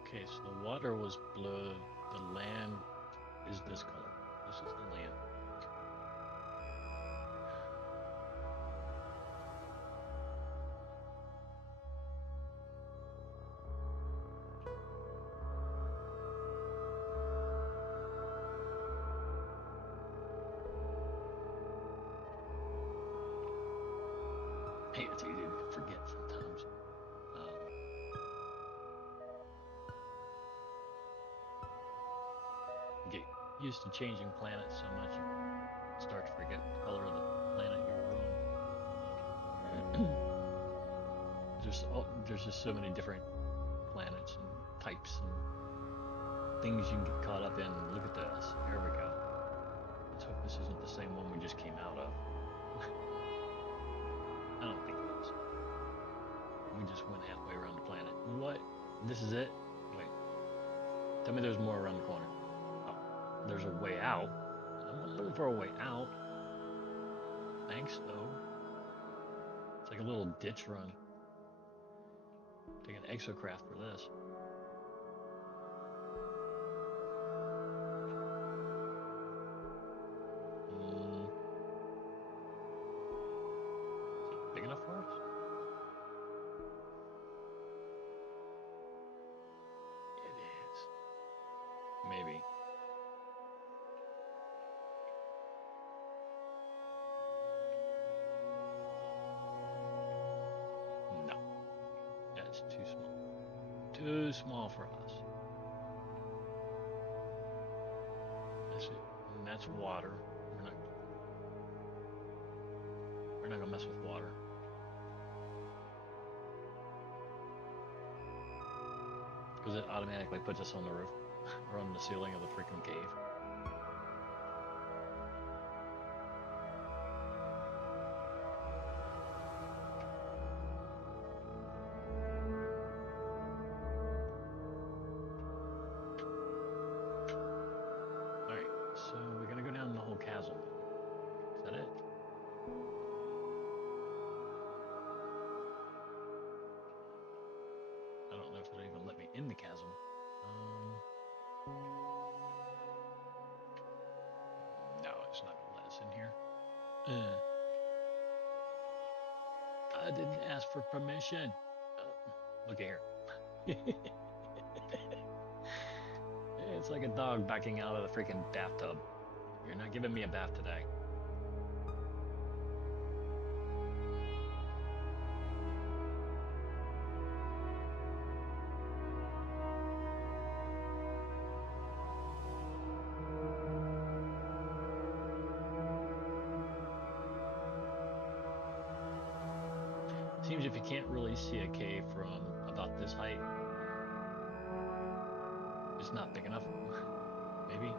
Okay, so the water was blue. The land is this color. This is the land. Hey, it's easy to forget sometimes. Um, get used to changing planets so much you start to forget what color of the planet you were on. There's just so many different planets and types and things you can get caught up in. Look at this. Here we go. Let's hope this isn't the same one we just came out of. I don't think it is. We just went halfway around the planet. What? This is it? Wait. Tell me there's more around the corner. Oh, there's a way out. I'm not looking for a way out. Thanks, though. It's like a little ditch run. Take an exocraft for this. Mm, is it big enough for us? It is. Maybe. No, that's too small. Too small for us. That's it. And that's water. We're not. We're not gonna mess with water because it automatically puts us on the roof or on the ceiling of the freaking cave. All right. So we're gonna go down the whole chasm. Is that it? I don't know if it'll even let me in the chasm. Um, no, it's not gonna let us in here. Uh, I didn't ask for permission. Look here. It's like a dog backing out of the freaking bathtub. You're not giving me a bath today. Seems if you can't really see a cave from about this height, it's not big enough. Maybe.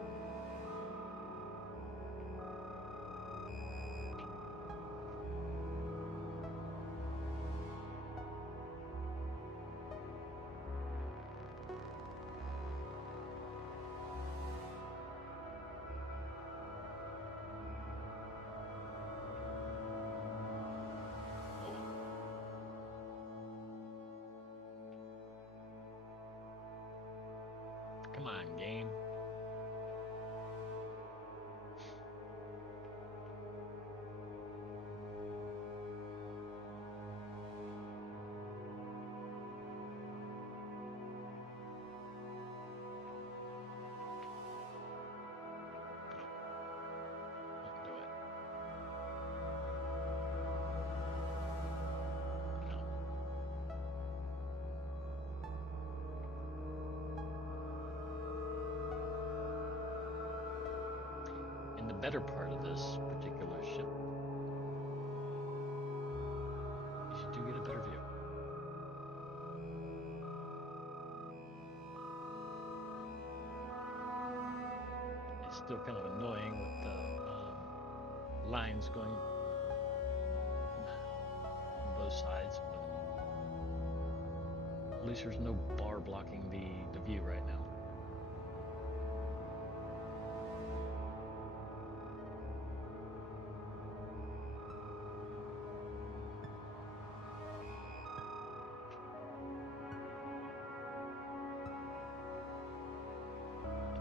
Oh well. Come on, game. No, won't do it. No. In the better part of this particular ship, you do get a better view. It's still kind of annoying with the lines going on both sides, but at least there's no bar blocking the view right now.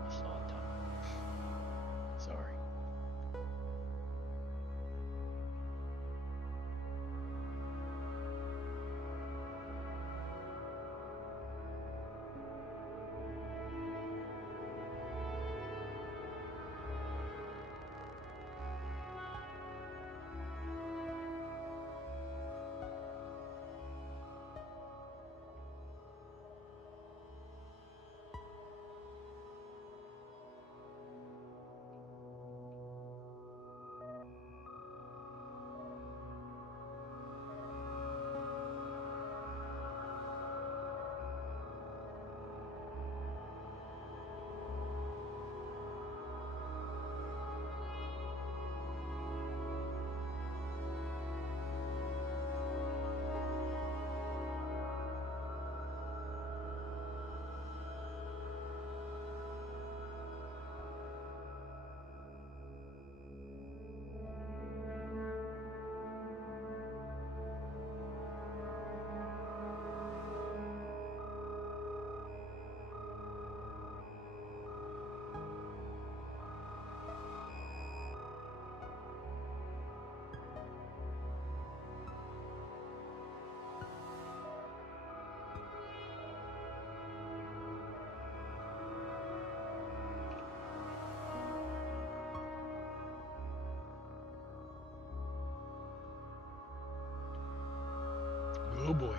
I saw a tunnel. Sorry. Oh boy.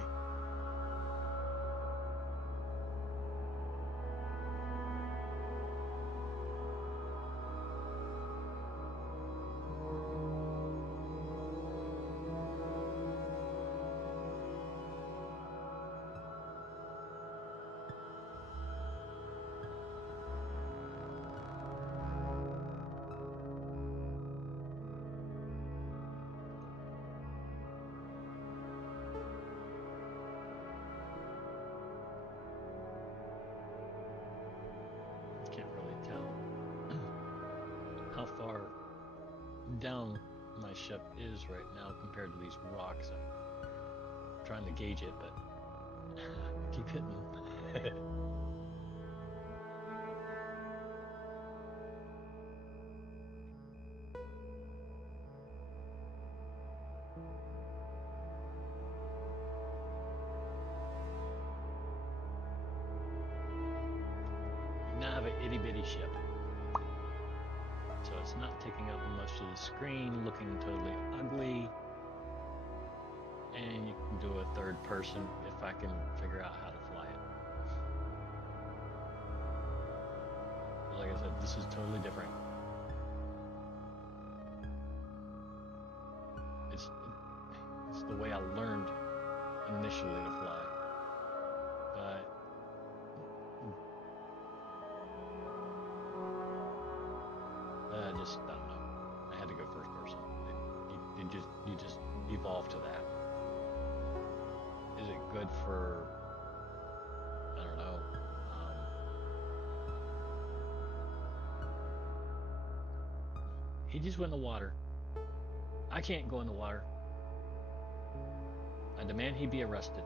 Can't really tell how far down my ship is right now compared to these rocks. I'm trying to gauge it, but I keep hitting them. have an itty bitty ship, so it's not taking up most of the screen, looking totally ugly, and you can do a third person if I can figure out how to fly it. But like I said, this is totally different. It's it's the way I learned initially to fly, but I don't know. I had to go first person. You just evolve to that. Is it good for, I don't know. He just went in the water. I can't go in the water. I demand he be arrested.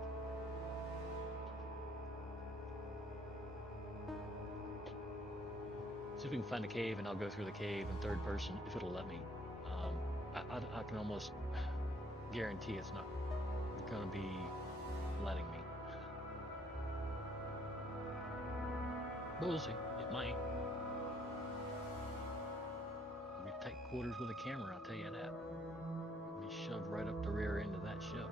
See if we can find a cave, and I'll go through the cave in third person if it'll let me. Um, I can almost guarantee it's not going to be letting me. But we'll see. It might. Be tight quarters with a camera, I'll tell you that. Be shoved right up the rear end of that ship.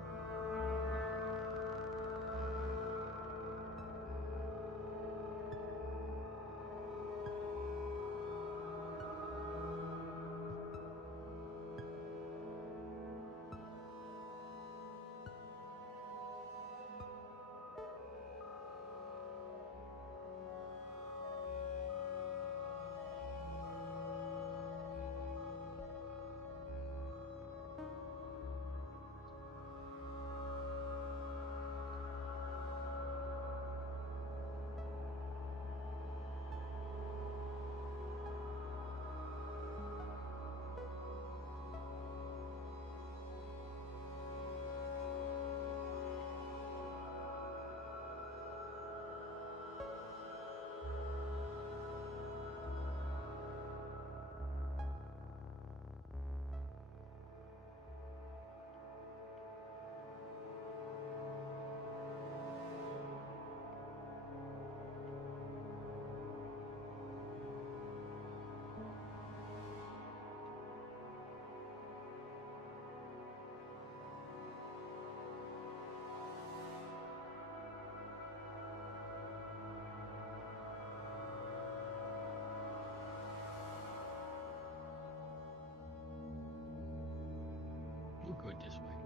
We'll go this way.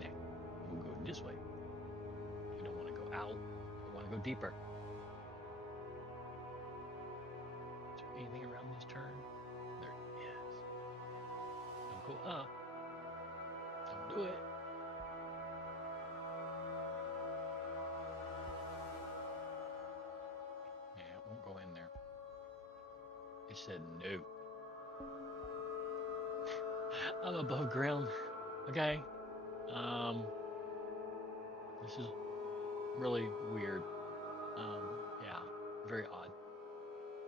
Nah, we'll go this way. We don't want to go out. We want to go deeper. Is there anything around this turn? There is. Don't go up. Don't do it. Yeah, it won't go in there. It said no. I'm above ground. Okay. Um, this is really weird. Yeah, very odd.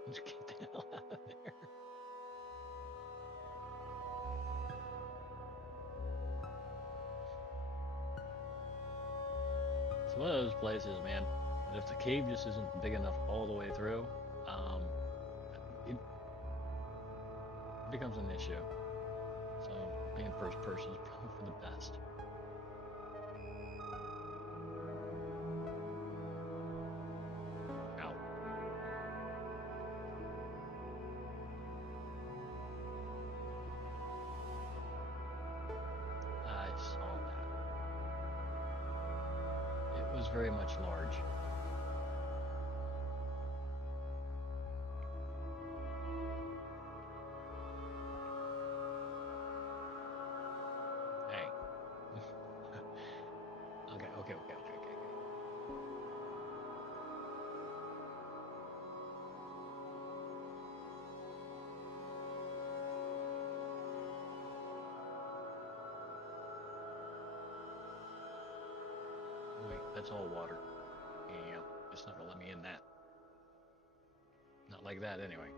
Let's get the hell out of there. It's one of those places, man. That if the cave just isn't big enough all the way through, um, it becomes an issue. So being first person is probably for the best. Ow. I saw that. It was very much large. Hey. Okay. Wait, that's all water. Yeah, it's not gonna let me in that. Not like that, anyway.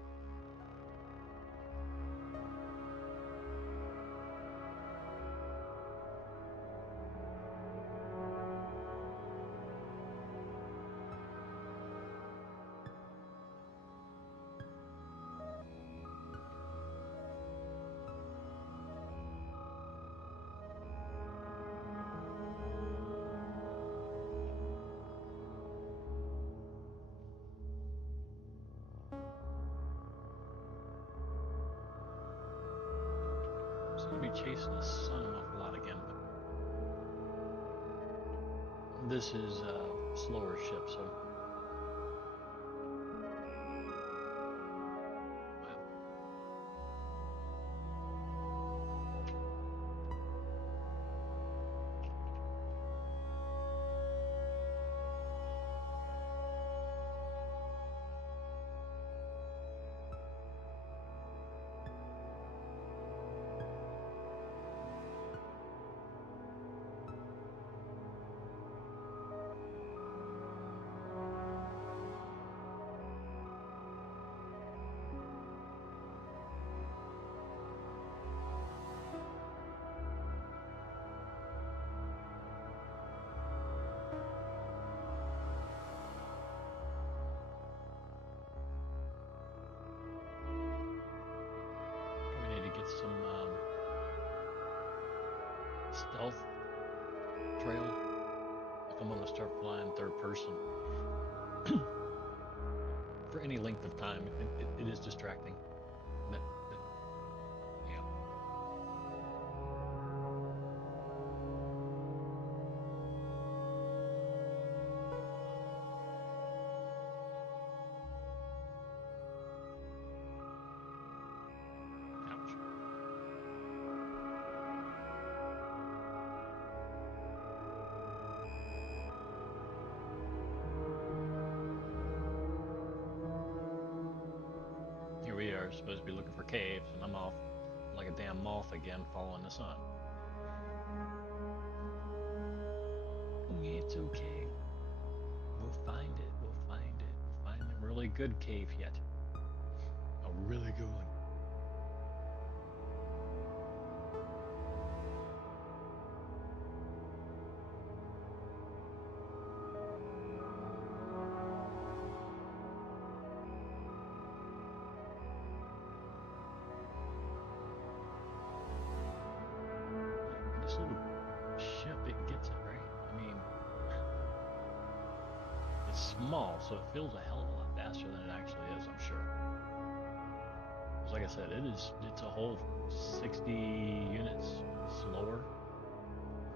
chasing the sun an awful lot again, but this is a slower ship, so well, we need to get some stealth trail if I'm gonna start flying third person for any length of time. It is distracting. That yeah. Ouch. Here we are, supposed to be looking for caves, and I'm off like a damn moth again, following the sun. It's okay. We'll find it. We'll find it. We'll find a really good cave yet. A really good one. This little ship, it gets it, right? I mean, it's small, so it feels a hell of a lot faster than it actually is, I'm sure. Because like I said, it's a whole 60 units slower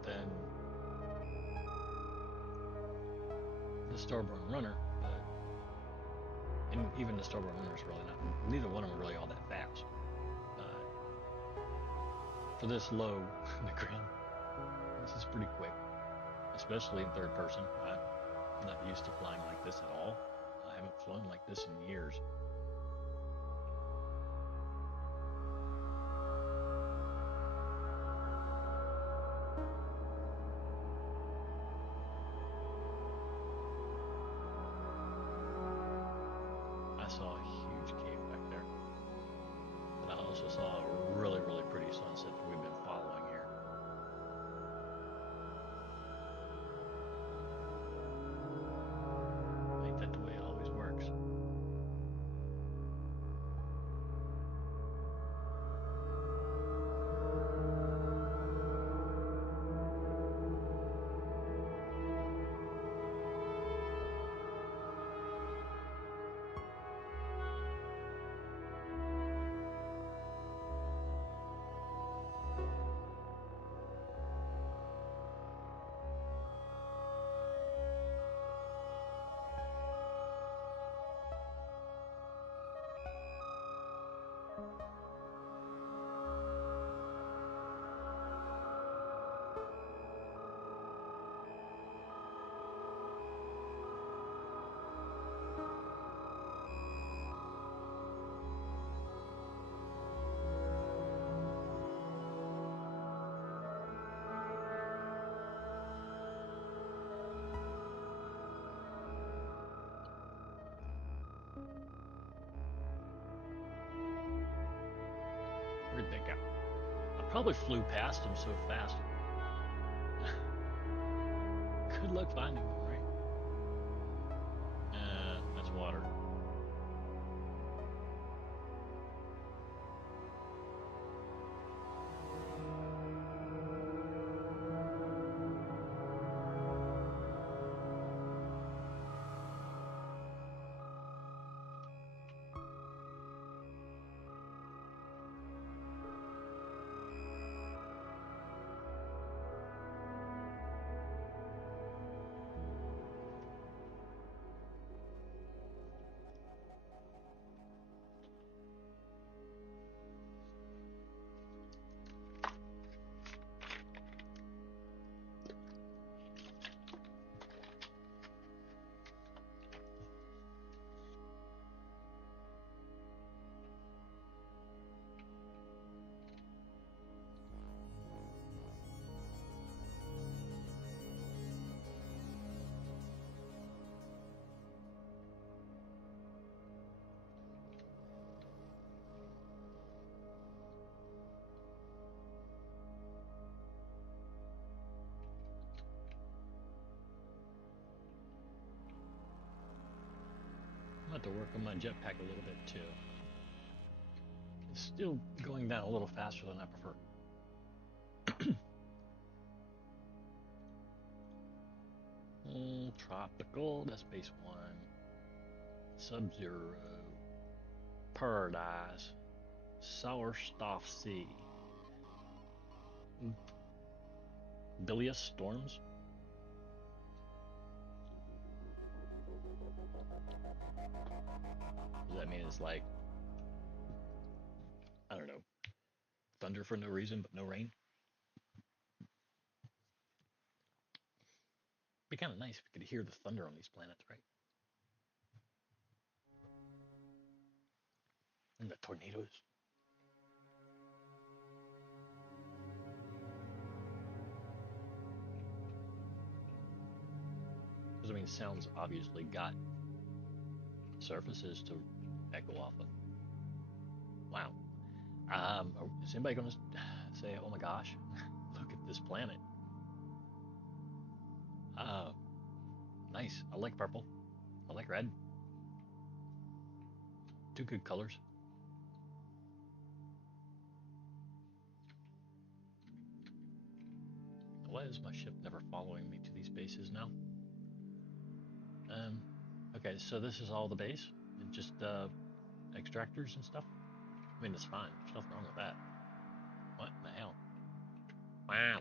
than the Starborn Runner, but and even the Starborn Runner is really not. Neither one of them are really all that fast. But for this low, the ground, this is pretty quick, especially in third person. I'm not used to flying like this at all. I haven't flown like this in years. I saw a huge cave back there, but I also saw a really, really pretty sunset that we've been following here. Ain't that the way it always works? Where'd they go? I probably flew past them so fast. Good luck finding them, right? That's water. have to work on my jetpack a little bit too. It's still going down a little faster than I prefer. Tropical, that's base one. Sub-Zero. Paradise. Sour Stuff Sea. Bilious Storms. Does that mean it's like, I don't know, thunder for no reason but no rain? Be kind of nice if we could hear the thunder on these planets, right? And the tornadoes. Because I mean, sounds obviously got surfaces to echo off of. Wow. Is anybody going to say, "Oh my gosh, look at this planet"? Uh, Nice. I like purple. I like red. Two good colors. Why is my ship never following me to these bases now? Um, okay, so this is all the base, just extractors and stuff. I mean, it's fine. There's nothing wrong with that. What in the hell? Wow,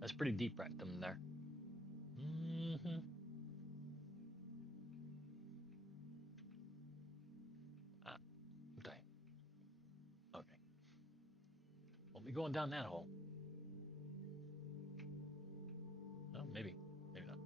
that's pretty deep right them there. Mm-hmm. Ah, okay. Okay. Won't be going down that hole. Oh, maybe. Maybe not.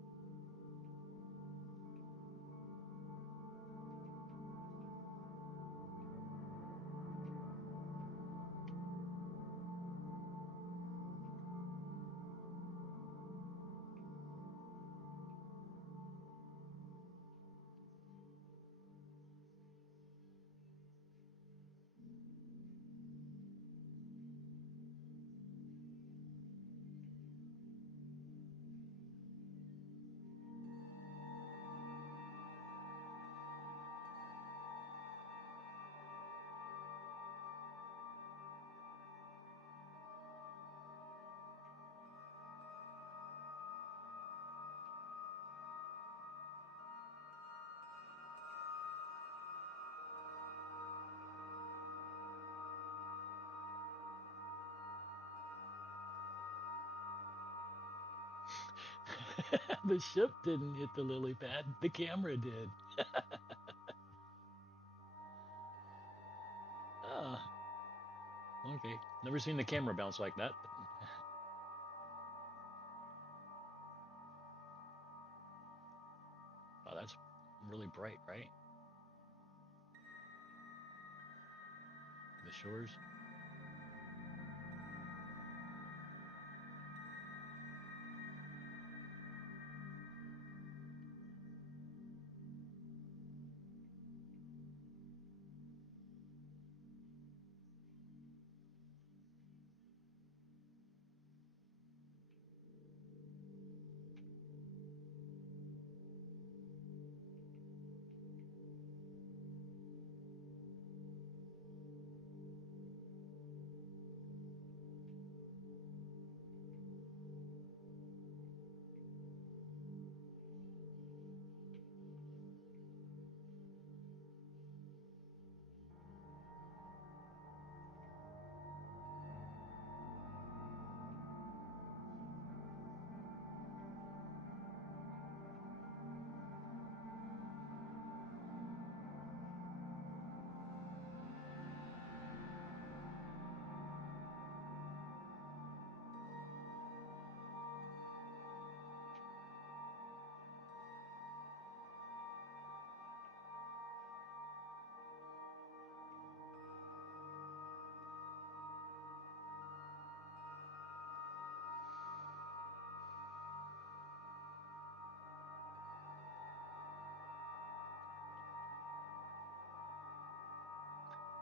The ship didn't hit the lily pad. The camera did. Ah, okay. Never seen the camera bounce like that. Wow, that's really bright, right? The shores.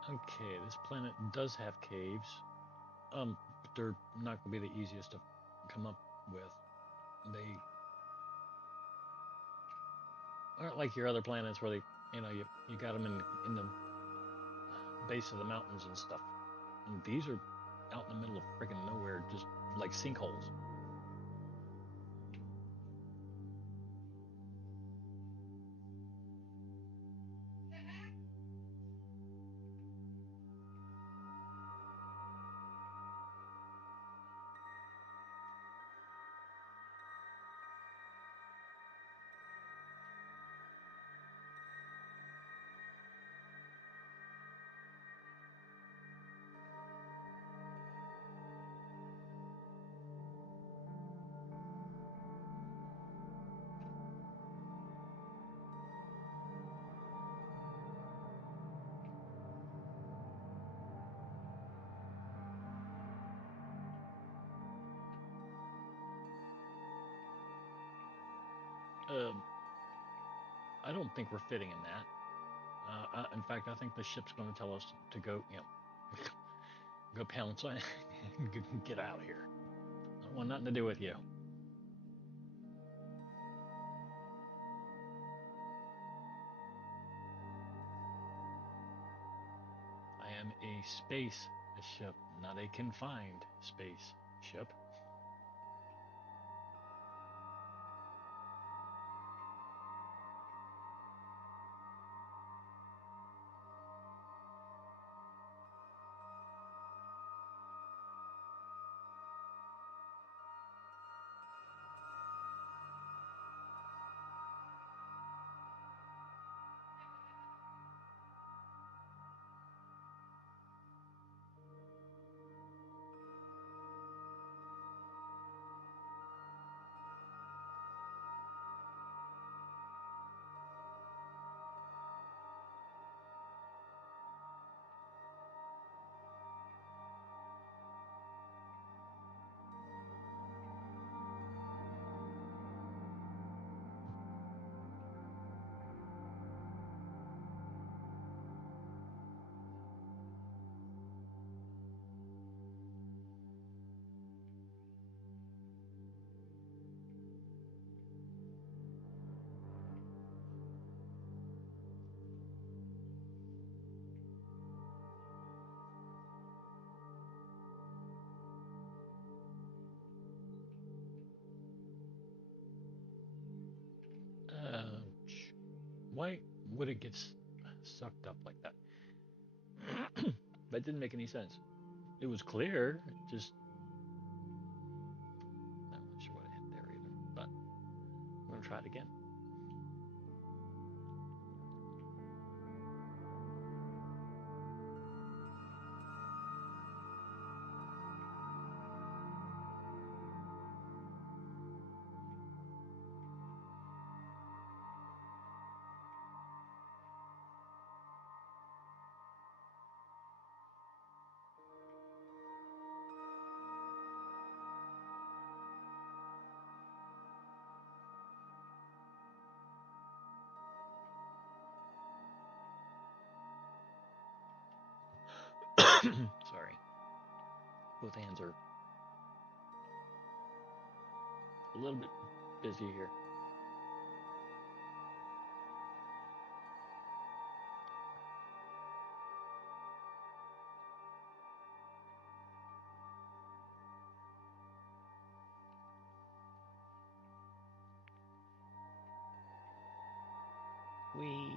Okay, this planet does have caves. But they're not gonna be the easiest to come up with. They aren't like your other planets where you got them in the base of the mountains and stuff. And these are out in the middle of freaking nowhere, just like sinkholes. Um, I don't think we're fitting in that. In fact, I think the ship's going to tell us to go, go pounce on, get out of here. I don't want nothing to do with you. I am a space ship, not a confined space ship. Uh, why would it get sucked up like that? That didn't make any sense. It was clear, just not really sure what I hit there either. But I'm gonna try it again. Sorry, both hands are a little bit busy here. We.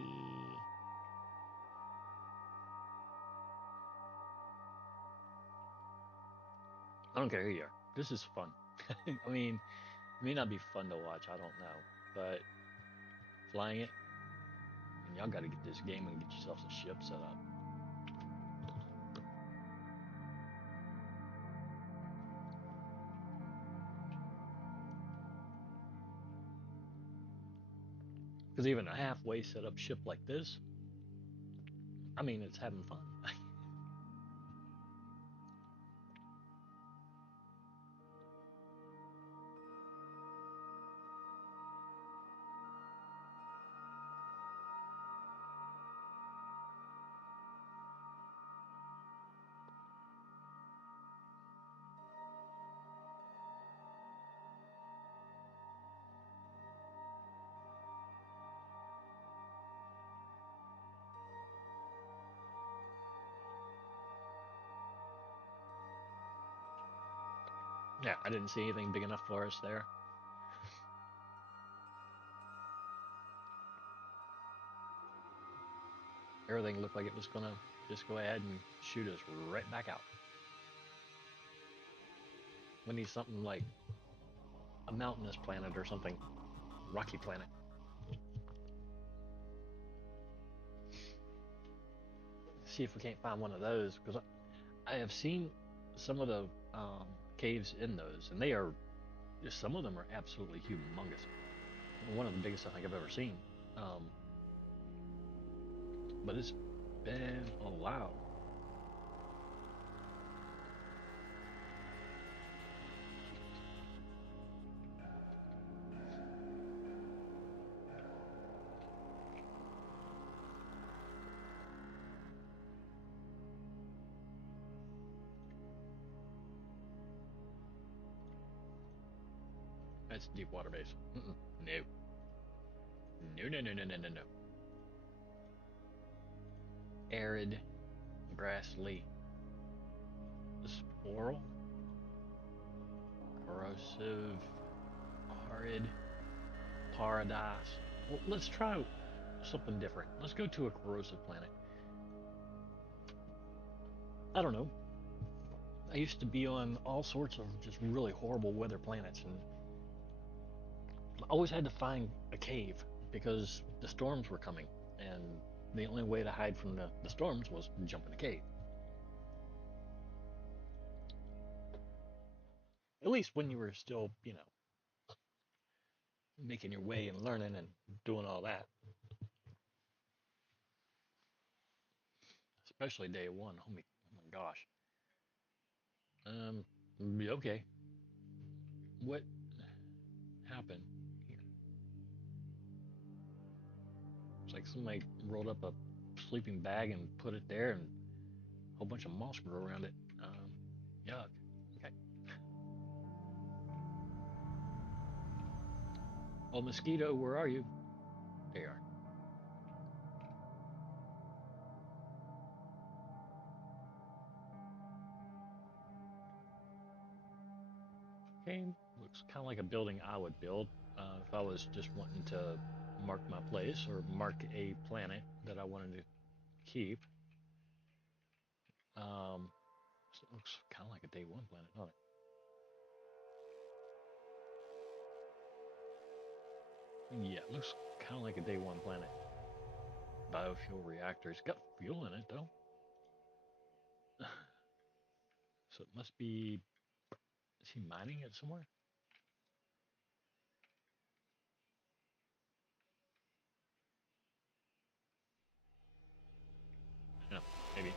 I don't care who you are. This is fun. I mean, it may not be fun to watch. I don't know, but flying it, and y'all got to get this game and get yourselves a ship set up. Because even a halfway set up ship like this, I mean, it's having fun. Yeah, I didn't see anything big enough for us there. Everything looked like it was gonna just go ahead and shoot us right back out. We need something like a mountainous planet or something, rocky planet. See if we can't find one of those because I have seen some of the caves in those, and they are some of them are absolutely humongous. One of the biggest I think I've ever seen. Um, but it's been a while. That's deep water base. Mm-mm. No, no, no, no, no, no, no, no. Arid, grassly, sporal, corrosive, arid, paradise. Well, let's try something different. Let's go to a corrosive planet. I don't know. I used to be on all sorts of just really horrible weather planets, and I always had to find a cave because the storms were coming, and the only way to hide from the storms was to jump in a cave. At least when you were still, making your way and learning and doing all that. Especially day one. Oh my gosh. Um, okay. What happened here? It's like somebody rolled up a sleeping bag and put it there, and a whole bunch of moss grew around it. Yuck. Okay. Oh, mosquito, where are you? There you are. Okay. Looks kind of like a building I would build if I was just wanting to mark my place or mark a planet that I wanted to keep. Um, so it looks kind of like a day one planet, doesn't it? Yeah, it looks kind of like a day one planet. Biofuel reactor. It's got fuel in it though. So it must be. Is he mining it somewhere? No, maybe.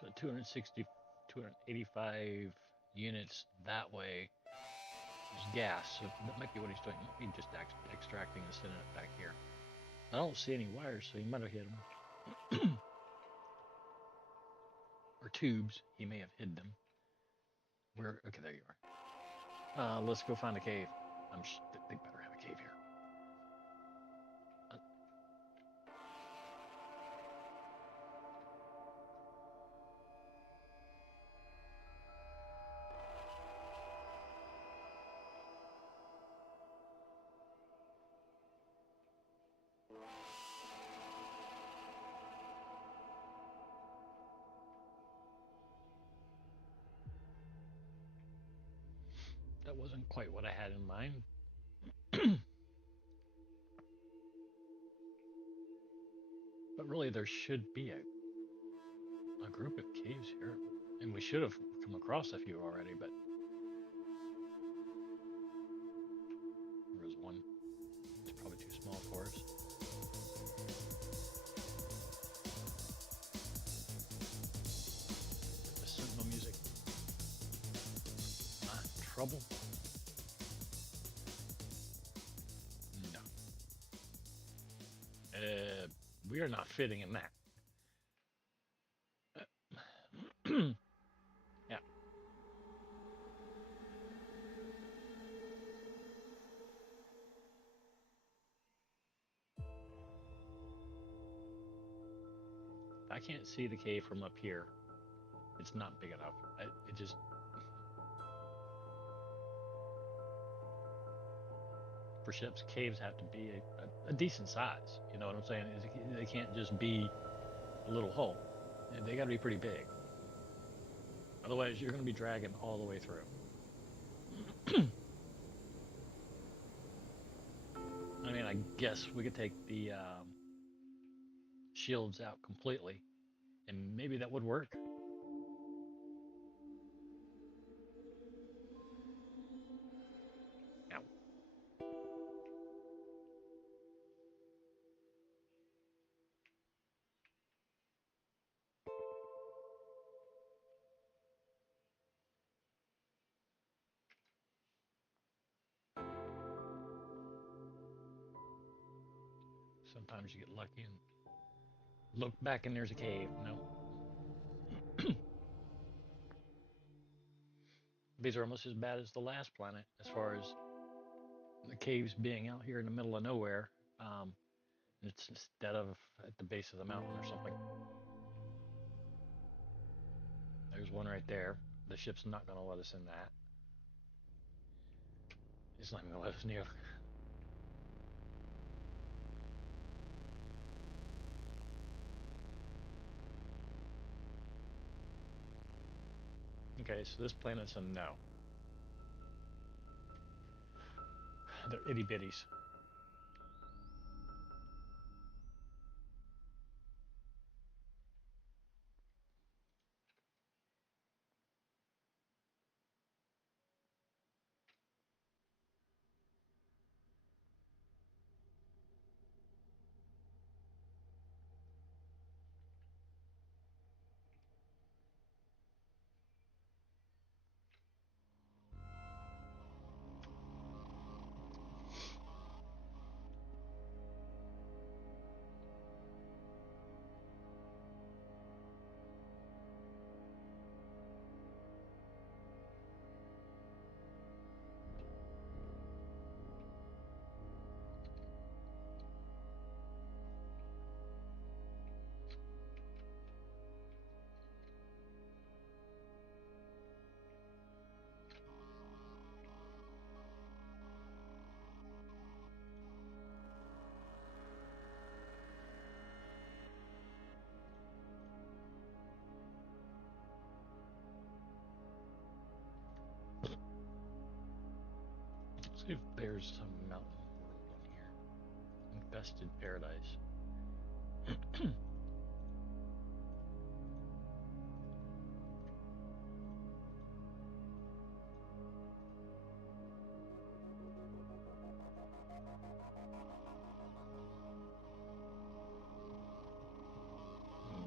So 260, 285 units that way is gas. So that might be what he's doing. He might be just extracting and sending it back here. I don't see any wires, so he might have hit them. Or tubes. He may have hid them. Where? Okay, there you are. Let's go find a cave. They better have a cave here. Uh, that wasn't quite what I had in mind. But really, there should be a group of caves here. And we should have come across a few already, but there was one. It's probably too small for us. trouble? No. We are not fitting in that. Yeah, I can't see the cave from up here. It's not big enough. It just for ships, caves have to be a decent size. You know what I'm saying? They can't just be a little hole. They got to be pretty big. Otherwise, you're going to be dragging all the way through. I mean, I guess we could take the shields out completely, and maybe that would work. Now, sometimes you get lucky and look back and there's a cave. No, these are almost as bad as the last planet as far as the caves being out here in the middle of nowhere. Um, it's instead of at the base of the mountain or something. There's one right there. The ship's not going to let us in that. It's not even going to let us near. Okay, so this planet's a no. They're itty bitties. Let's see if there's some mountain world on here. Infested paradise.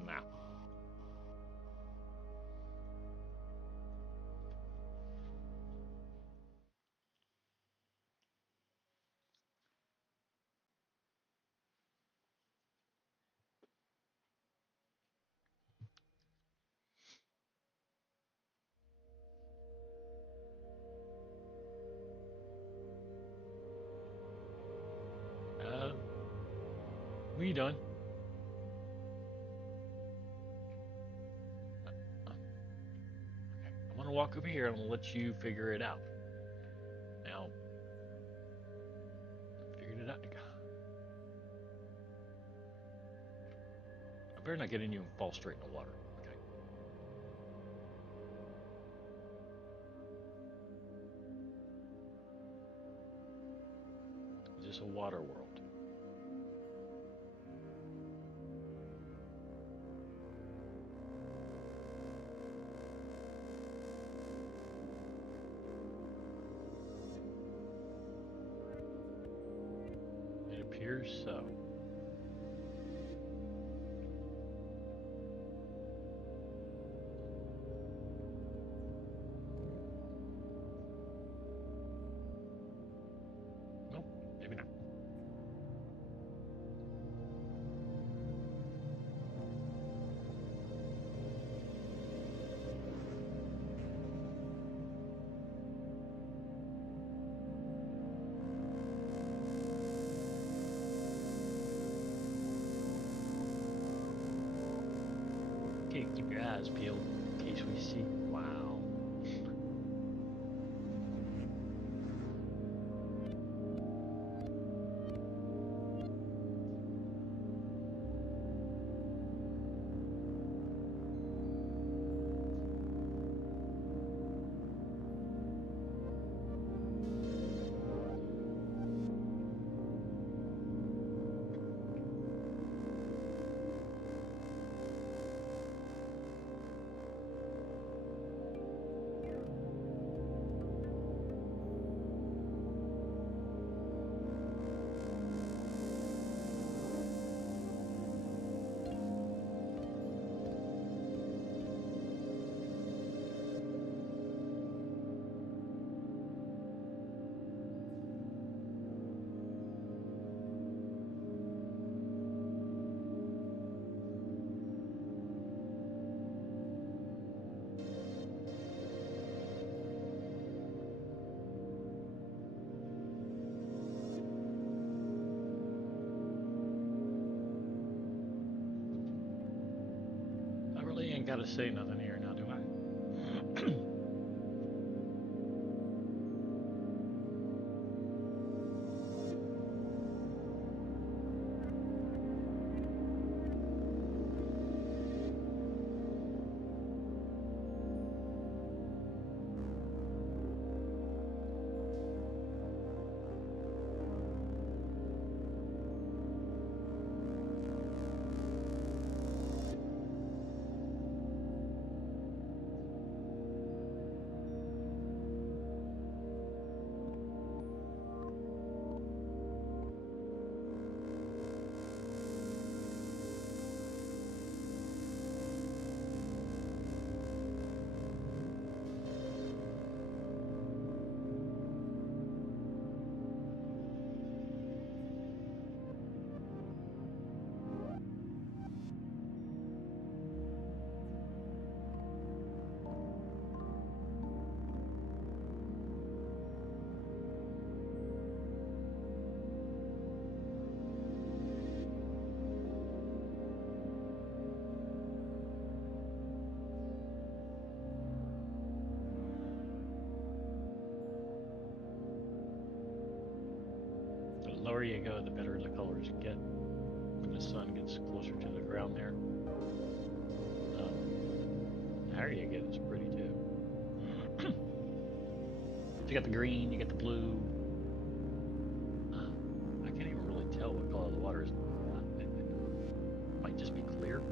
Nah. What are you doing? Okay. I'm gonna walk over here and let you figure it out. Now, figured it out. I better not get in you and fall straight in the water. Okay. Is this a water world? It appears so. keep your eyes peeled in case we see. Wow. I really ain't got to say nothing here now, do I? The lower you go, the better the colors get when the sun gets closer to the ground there. The higher you get, it's pretty too. So you got the green, you got the blue. I can't even really tell what color the water is. It might just be clear.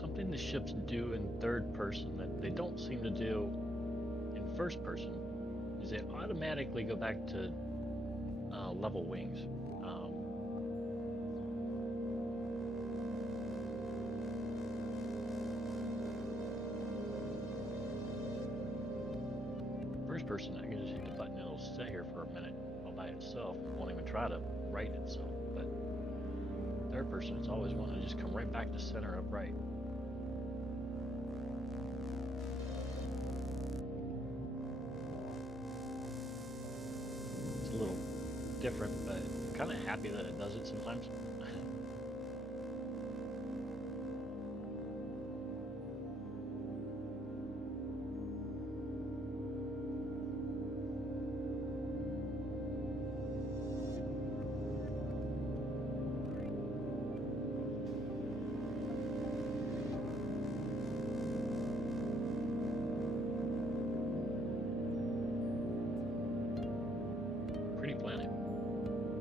something the ships do in third person that they don't seem to do in first person is they automatically go back to level wings. Um, First person, I can just hit the button and it'll sit here for a minute all by itself. It won't even try to right itself. But third person, it's always wanting to just come right back to center upright. It's a little different, but I'm kind of happy that it does it sometimes. Pretty planet,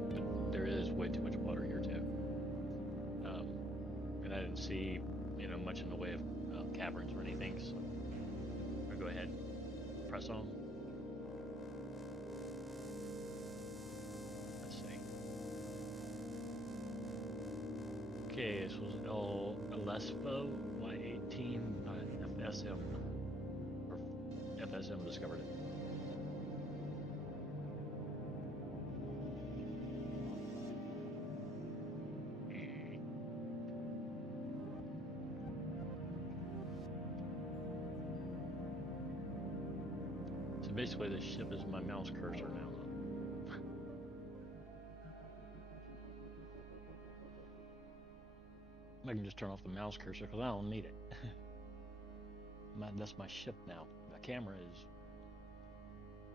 but there is way too much water here too. Um, and I didn't see, much in the way of caverns or anything. So I'll go ahead, press on. Let's see. Okay, this was El Elespo Y18 FSM, or FSM discovered it. So basically, this ship is my mouse cursor now. I can just turn off the mouse cursor because I don't need it. That's my ship now. The camera is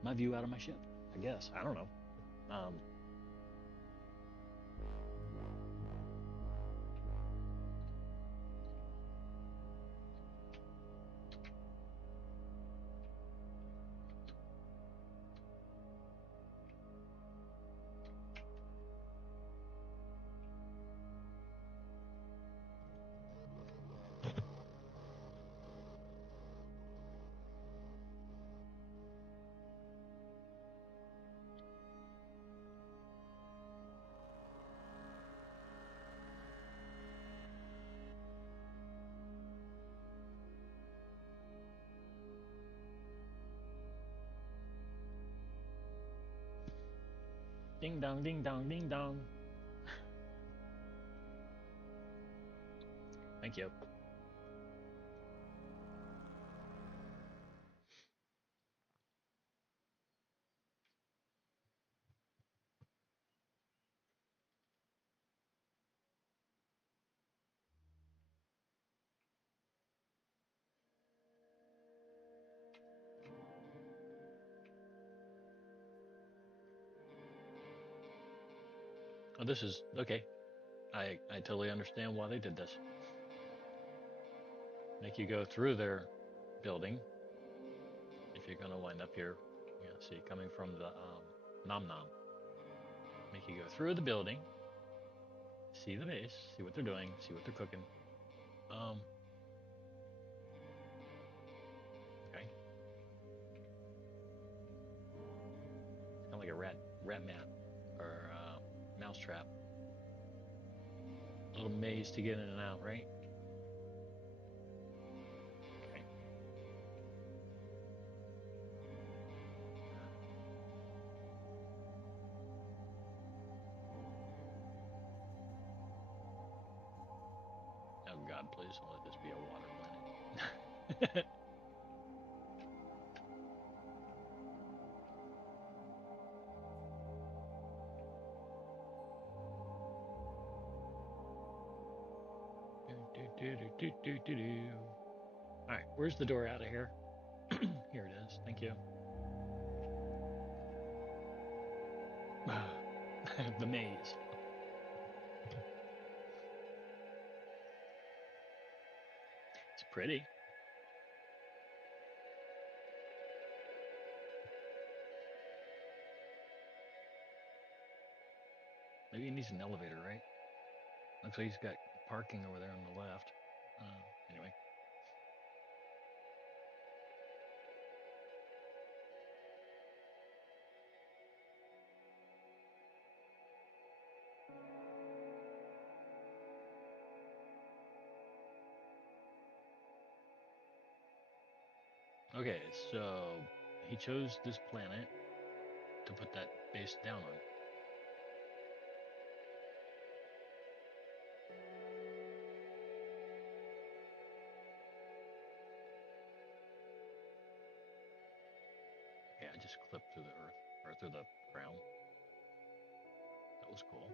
my view out of my ship. I guess I don't know. Um, Ding dong, ding dong, ding dong. Thank you. Oh, this is okay. I totally understand why they did this. Make you go through their building if you're gonna wind up here. See, coming from the Nom Nom. Make you go through the building, see the base, see what they're doing, see what they're cooking. Um, okay. Kind of like a rat mat or mouse trap. A little maze to get in and out, right? Okay. Oh God, please don't let this be a water planet. All right, where's the door out of here? Here it is. Thank you. The maze. It's pretty. Maybe he needs an elevator, right? Looks like he's got parking over there on the left. Anyway, okay, so he chose this planet to put that base down on. Yeah, I just clipped through the earth or through the ground. That was cool.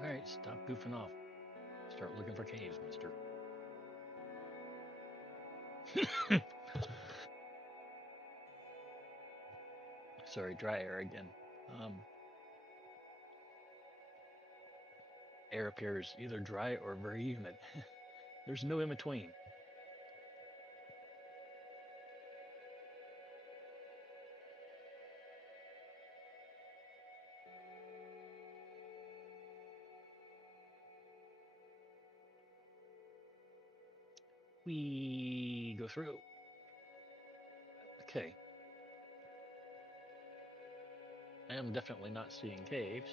All right, stop goofing off. Start looking for caves, mister. Sorry, dry air again. Um, Air up here is either dry or very humid. There's no in between. We go through. Okay, I am definitely not seeing caves.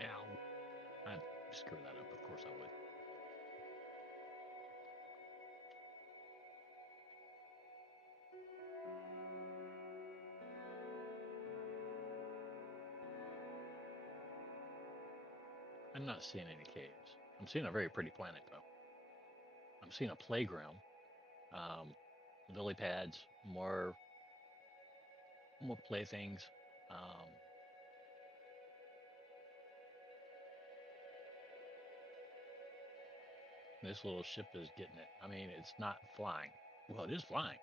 Ow. I'd screw that up. Of course I would. I'm not seeing any caves. I'm seeing a very pretty planet, though. I'm seeing a playground, um, lily pads, more playthings. Um, this little ship is getting it. I mean, it's not flying. Well, it is flying,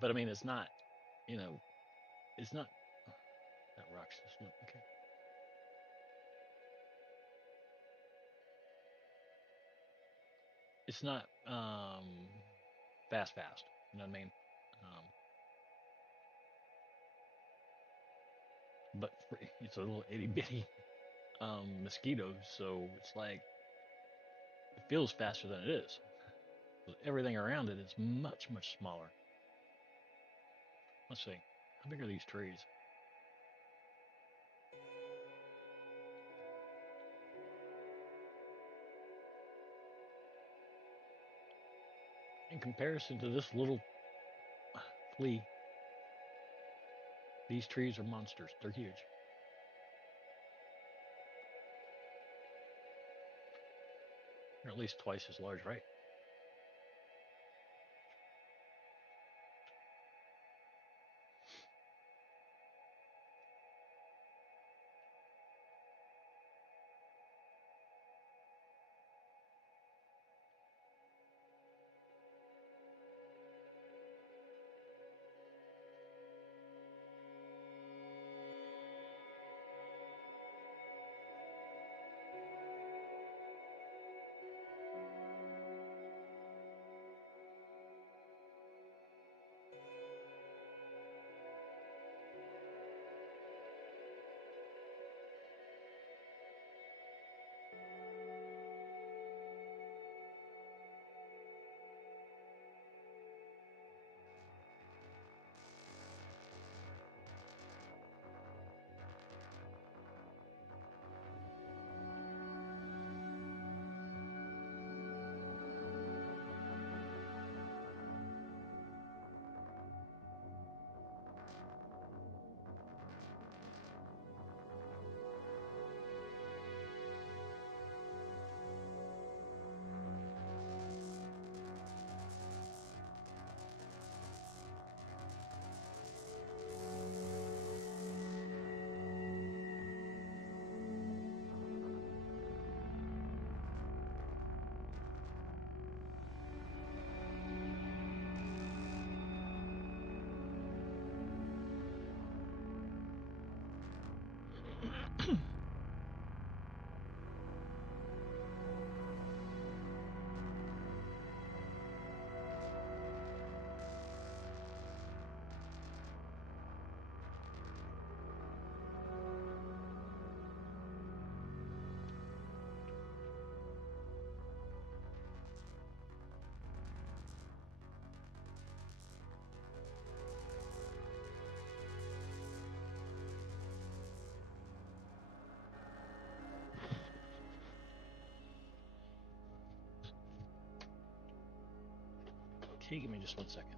but I mean, it's not. You know, it's not. That rock's just look okay. It's not fast. You know what I mean? Um, but it's a little itty bitty mosquito, so it's like it feels faster than it is. Everything around it is much smaller. Let's see, how big are these trees? In comparison to this little flea, these trees are monsters. They're huge. They're at least twice as large, right? Okay, give me just 1 second.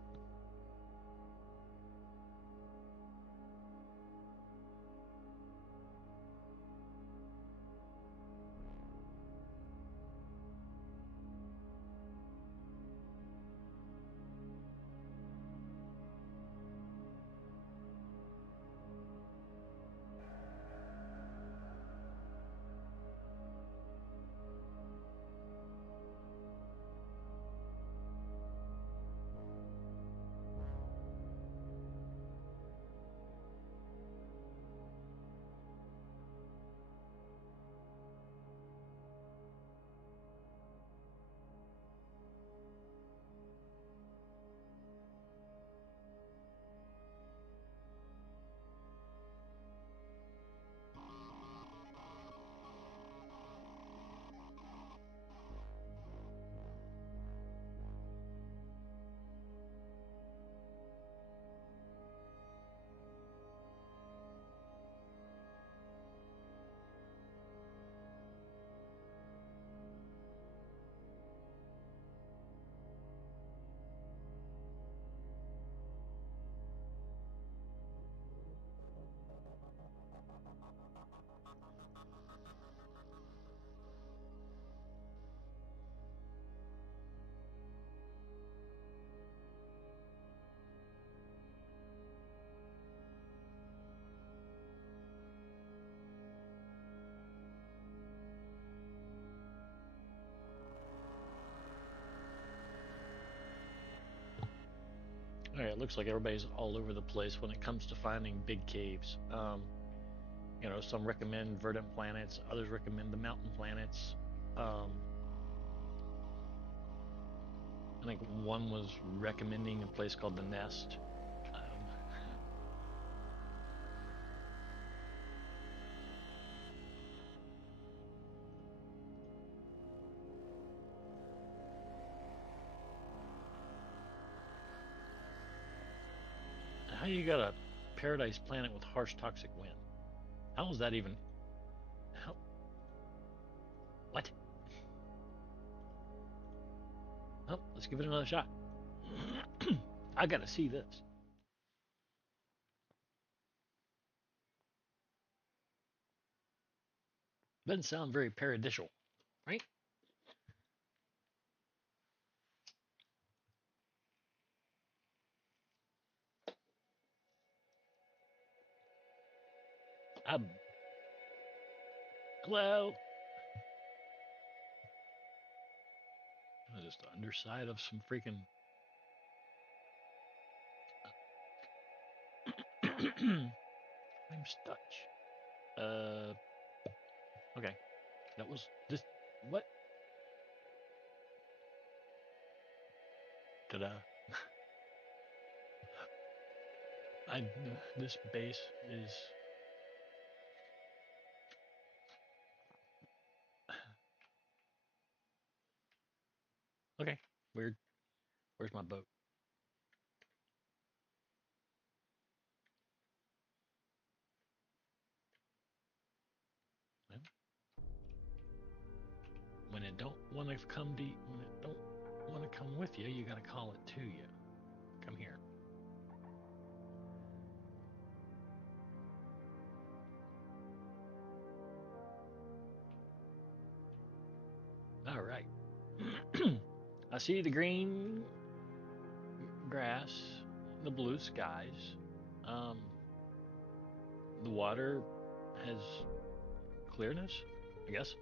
All right, it looks like everybody's all over the place when it comes to finding big caves. Some recommend verdant planets, others recommend the mountain planets. Um, I think one was recommending a place called the Nest. How you got a paradise planet with harsh toxic wind? How is that even? How? What? Oh, let's give it another shot. I gotta see this. Doesn't sound very paradisial, right? Um, hello. Just the underside of some freaking. I'm stuck. Uh, okay. That was this. What? Did I? This base is. Okay. Weird. Where's my boat? Well, when it don't want to come to, when it don't want to come with you, you gotta call it to you. Come here. All right. I see the green grass, the blue skies. Um, the water has clearness, I guess.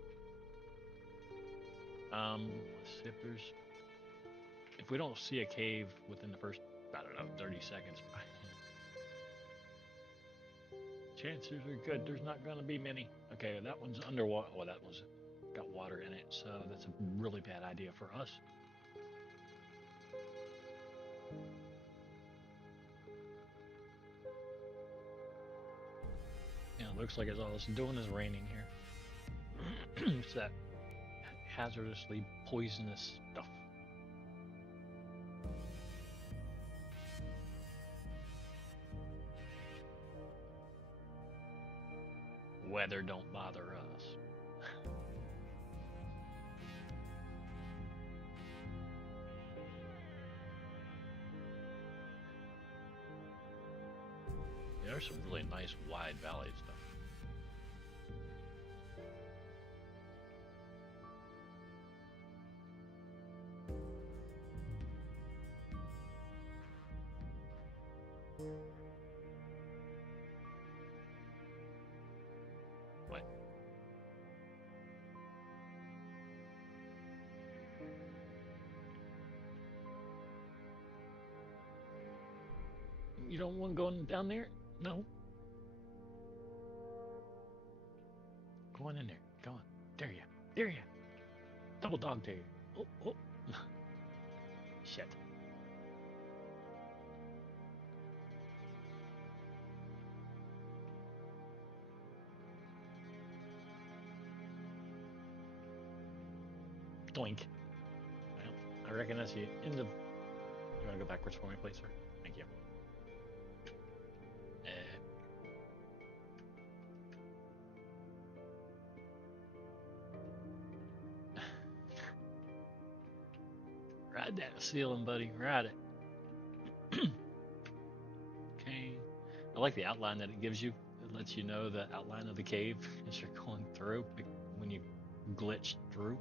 Let's see if there's. If we don't see a cave within the first, I don't know, 30 seconds, chances are good. There's not gonna be many. Okay, that one's underwater. Well, that one's got water in it, so that's a really bad idea for us. Yeah, it looks like all it's doing is raining here. It's that hazardously poisonous stuff. Weather don't bother us. there's some really nice wide valleys though. What? You don't want going down there? No. Go on in there. Go on. There you. There you. Double dog dare you. Oh, oh. Shit. Doink. Well, I reckon that's the end of. You want to go backwards for me, please, sir? Thank you. Uh, ride that ceiling, buddy. Ride it. Okay. I like the outline that it gives you. It lets you know the outline of the cave as you're going through when you glitch through.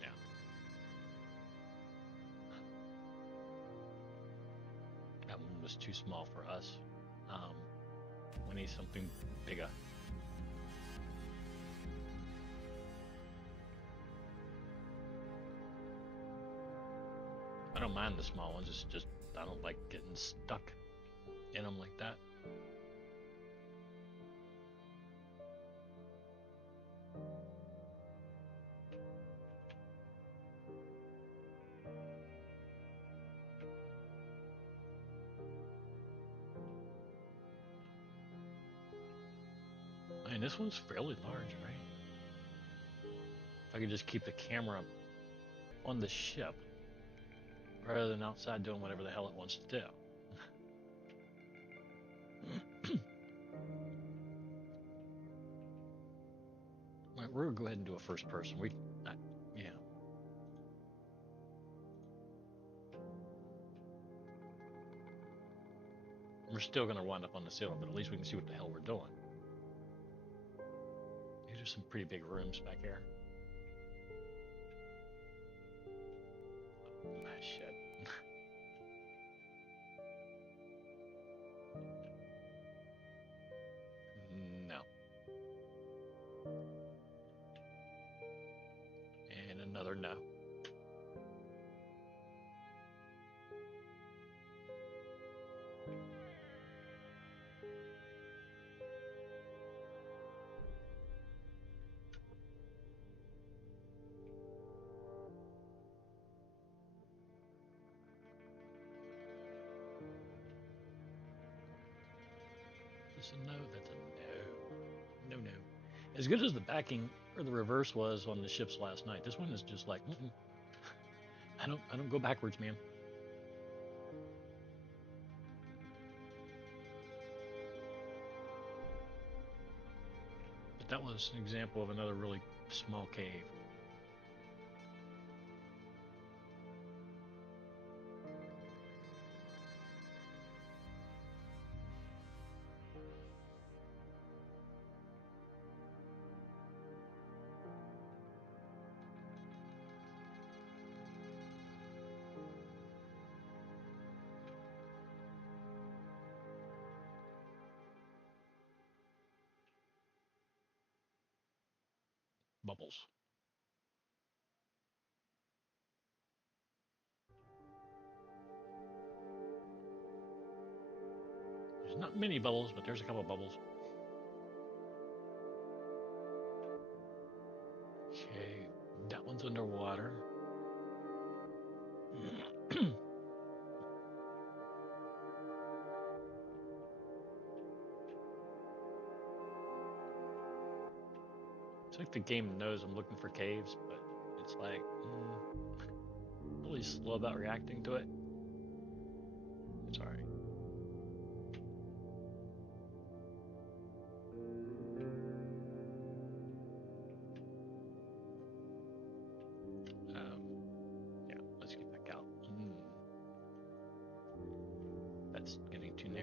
Yeah. That one was too small for us. Um, we need something bigger. I don't mind the small ones. It's just I don't like getting stuck in them like that. I mean, this one's fairly large, right? If I could just keep the camera on the ship rather than outside doing whatever the hell it wants to do. Right, we're gonna go ahead and do a first person. Yeah, we're still gonna wind up on the ceiling, but at least we can see what the hell we're doing. These are some pretty big rooms back here. Ah, shit. No. And another no. Just a no. That's a no. No, no. As good as the backing or the reverse was on the ships last night, this one is just like, I don't go backwards, man. But that was an example of another really small cave. Bubbles. There's not many bubbles, but there's a couple of bubbles. Okay, that one's underwater. It's like the game knows I'm looking for caves, but it's like really slow about reacting to it. It's alright.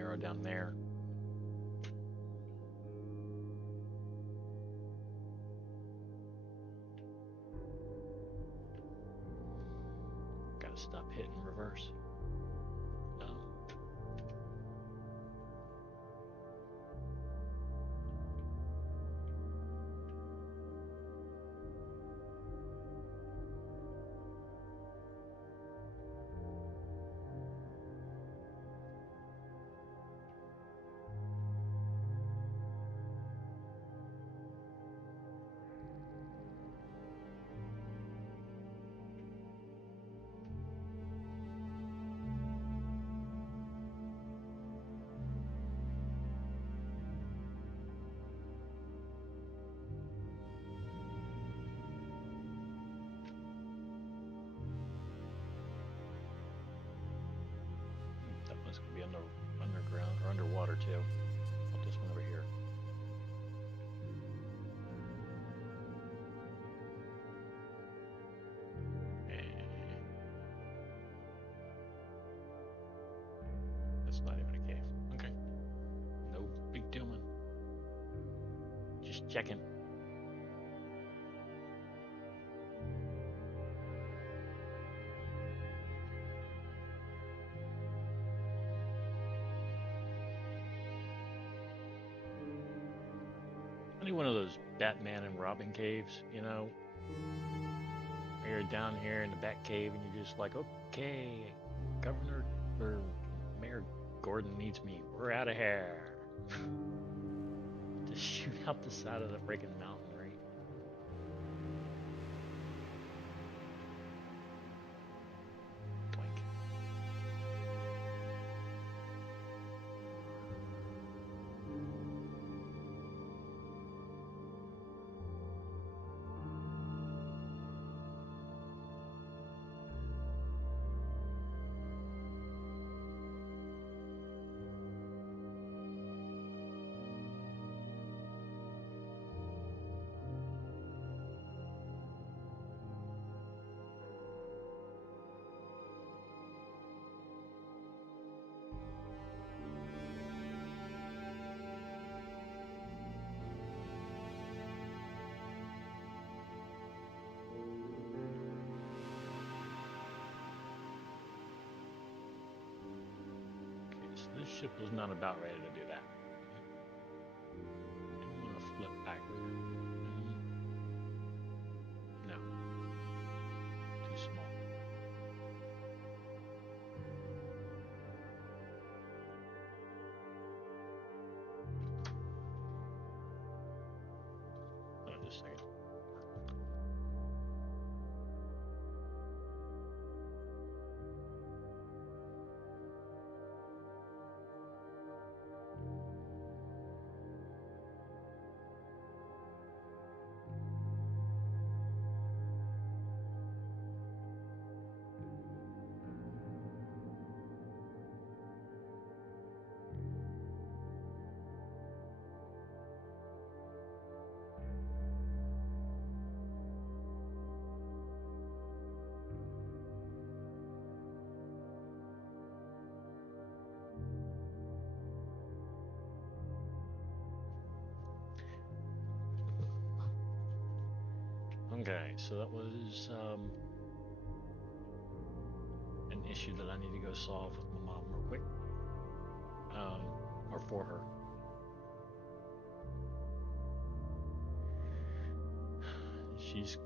arrow down there. Gotta stop hitting reverse. Um, that one's gonna be underground or underwater too. Put this one over here. That's not even a cave. Okay. No big deal, man. Just checking. Any one of those Batman and Robin caves, you're down here in the Bat Cave and you're just like, okay, Governor or Mayor Gordon needs me. We're out of here. Just shoot out the side of the freaking mountain, right? Clink. Okay, so this ship was not about ready to do that. Didn't want to flip back. No, too small. Hold on just a second. Okay, so that was an issue that I need to go solve with my mom real quick, um, or for her. She's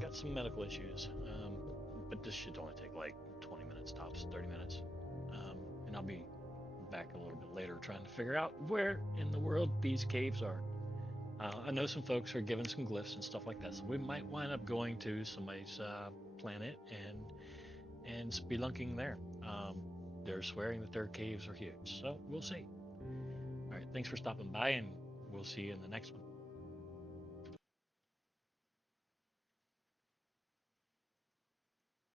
got some medical issues, but this should only take like 20 minutes tops, 30 minutes, and I'll be back a little bit later trying to figure out where in the world these caves are. I know some folks are giving some glyphs and stuff like that, so we might wind up going to somebody's planet and spelunking there. They're swearing that their caves are huge, so we'll see. All right, thanks for stopping by, and we'll see you in the next one.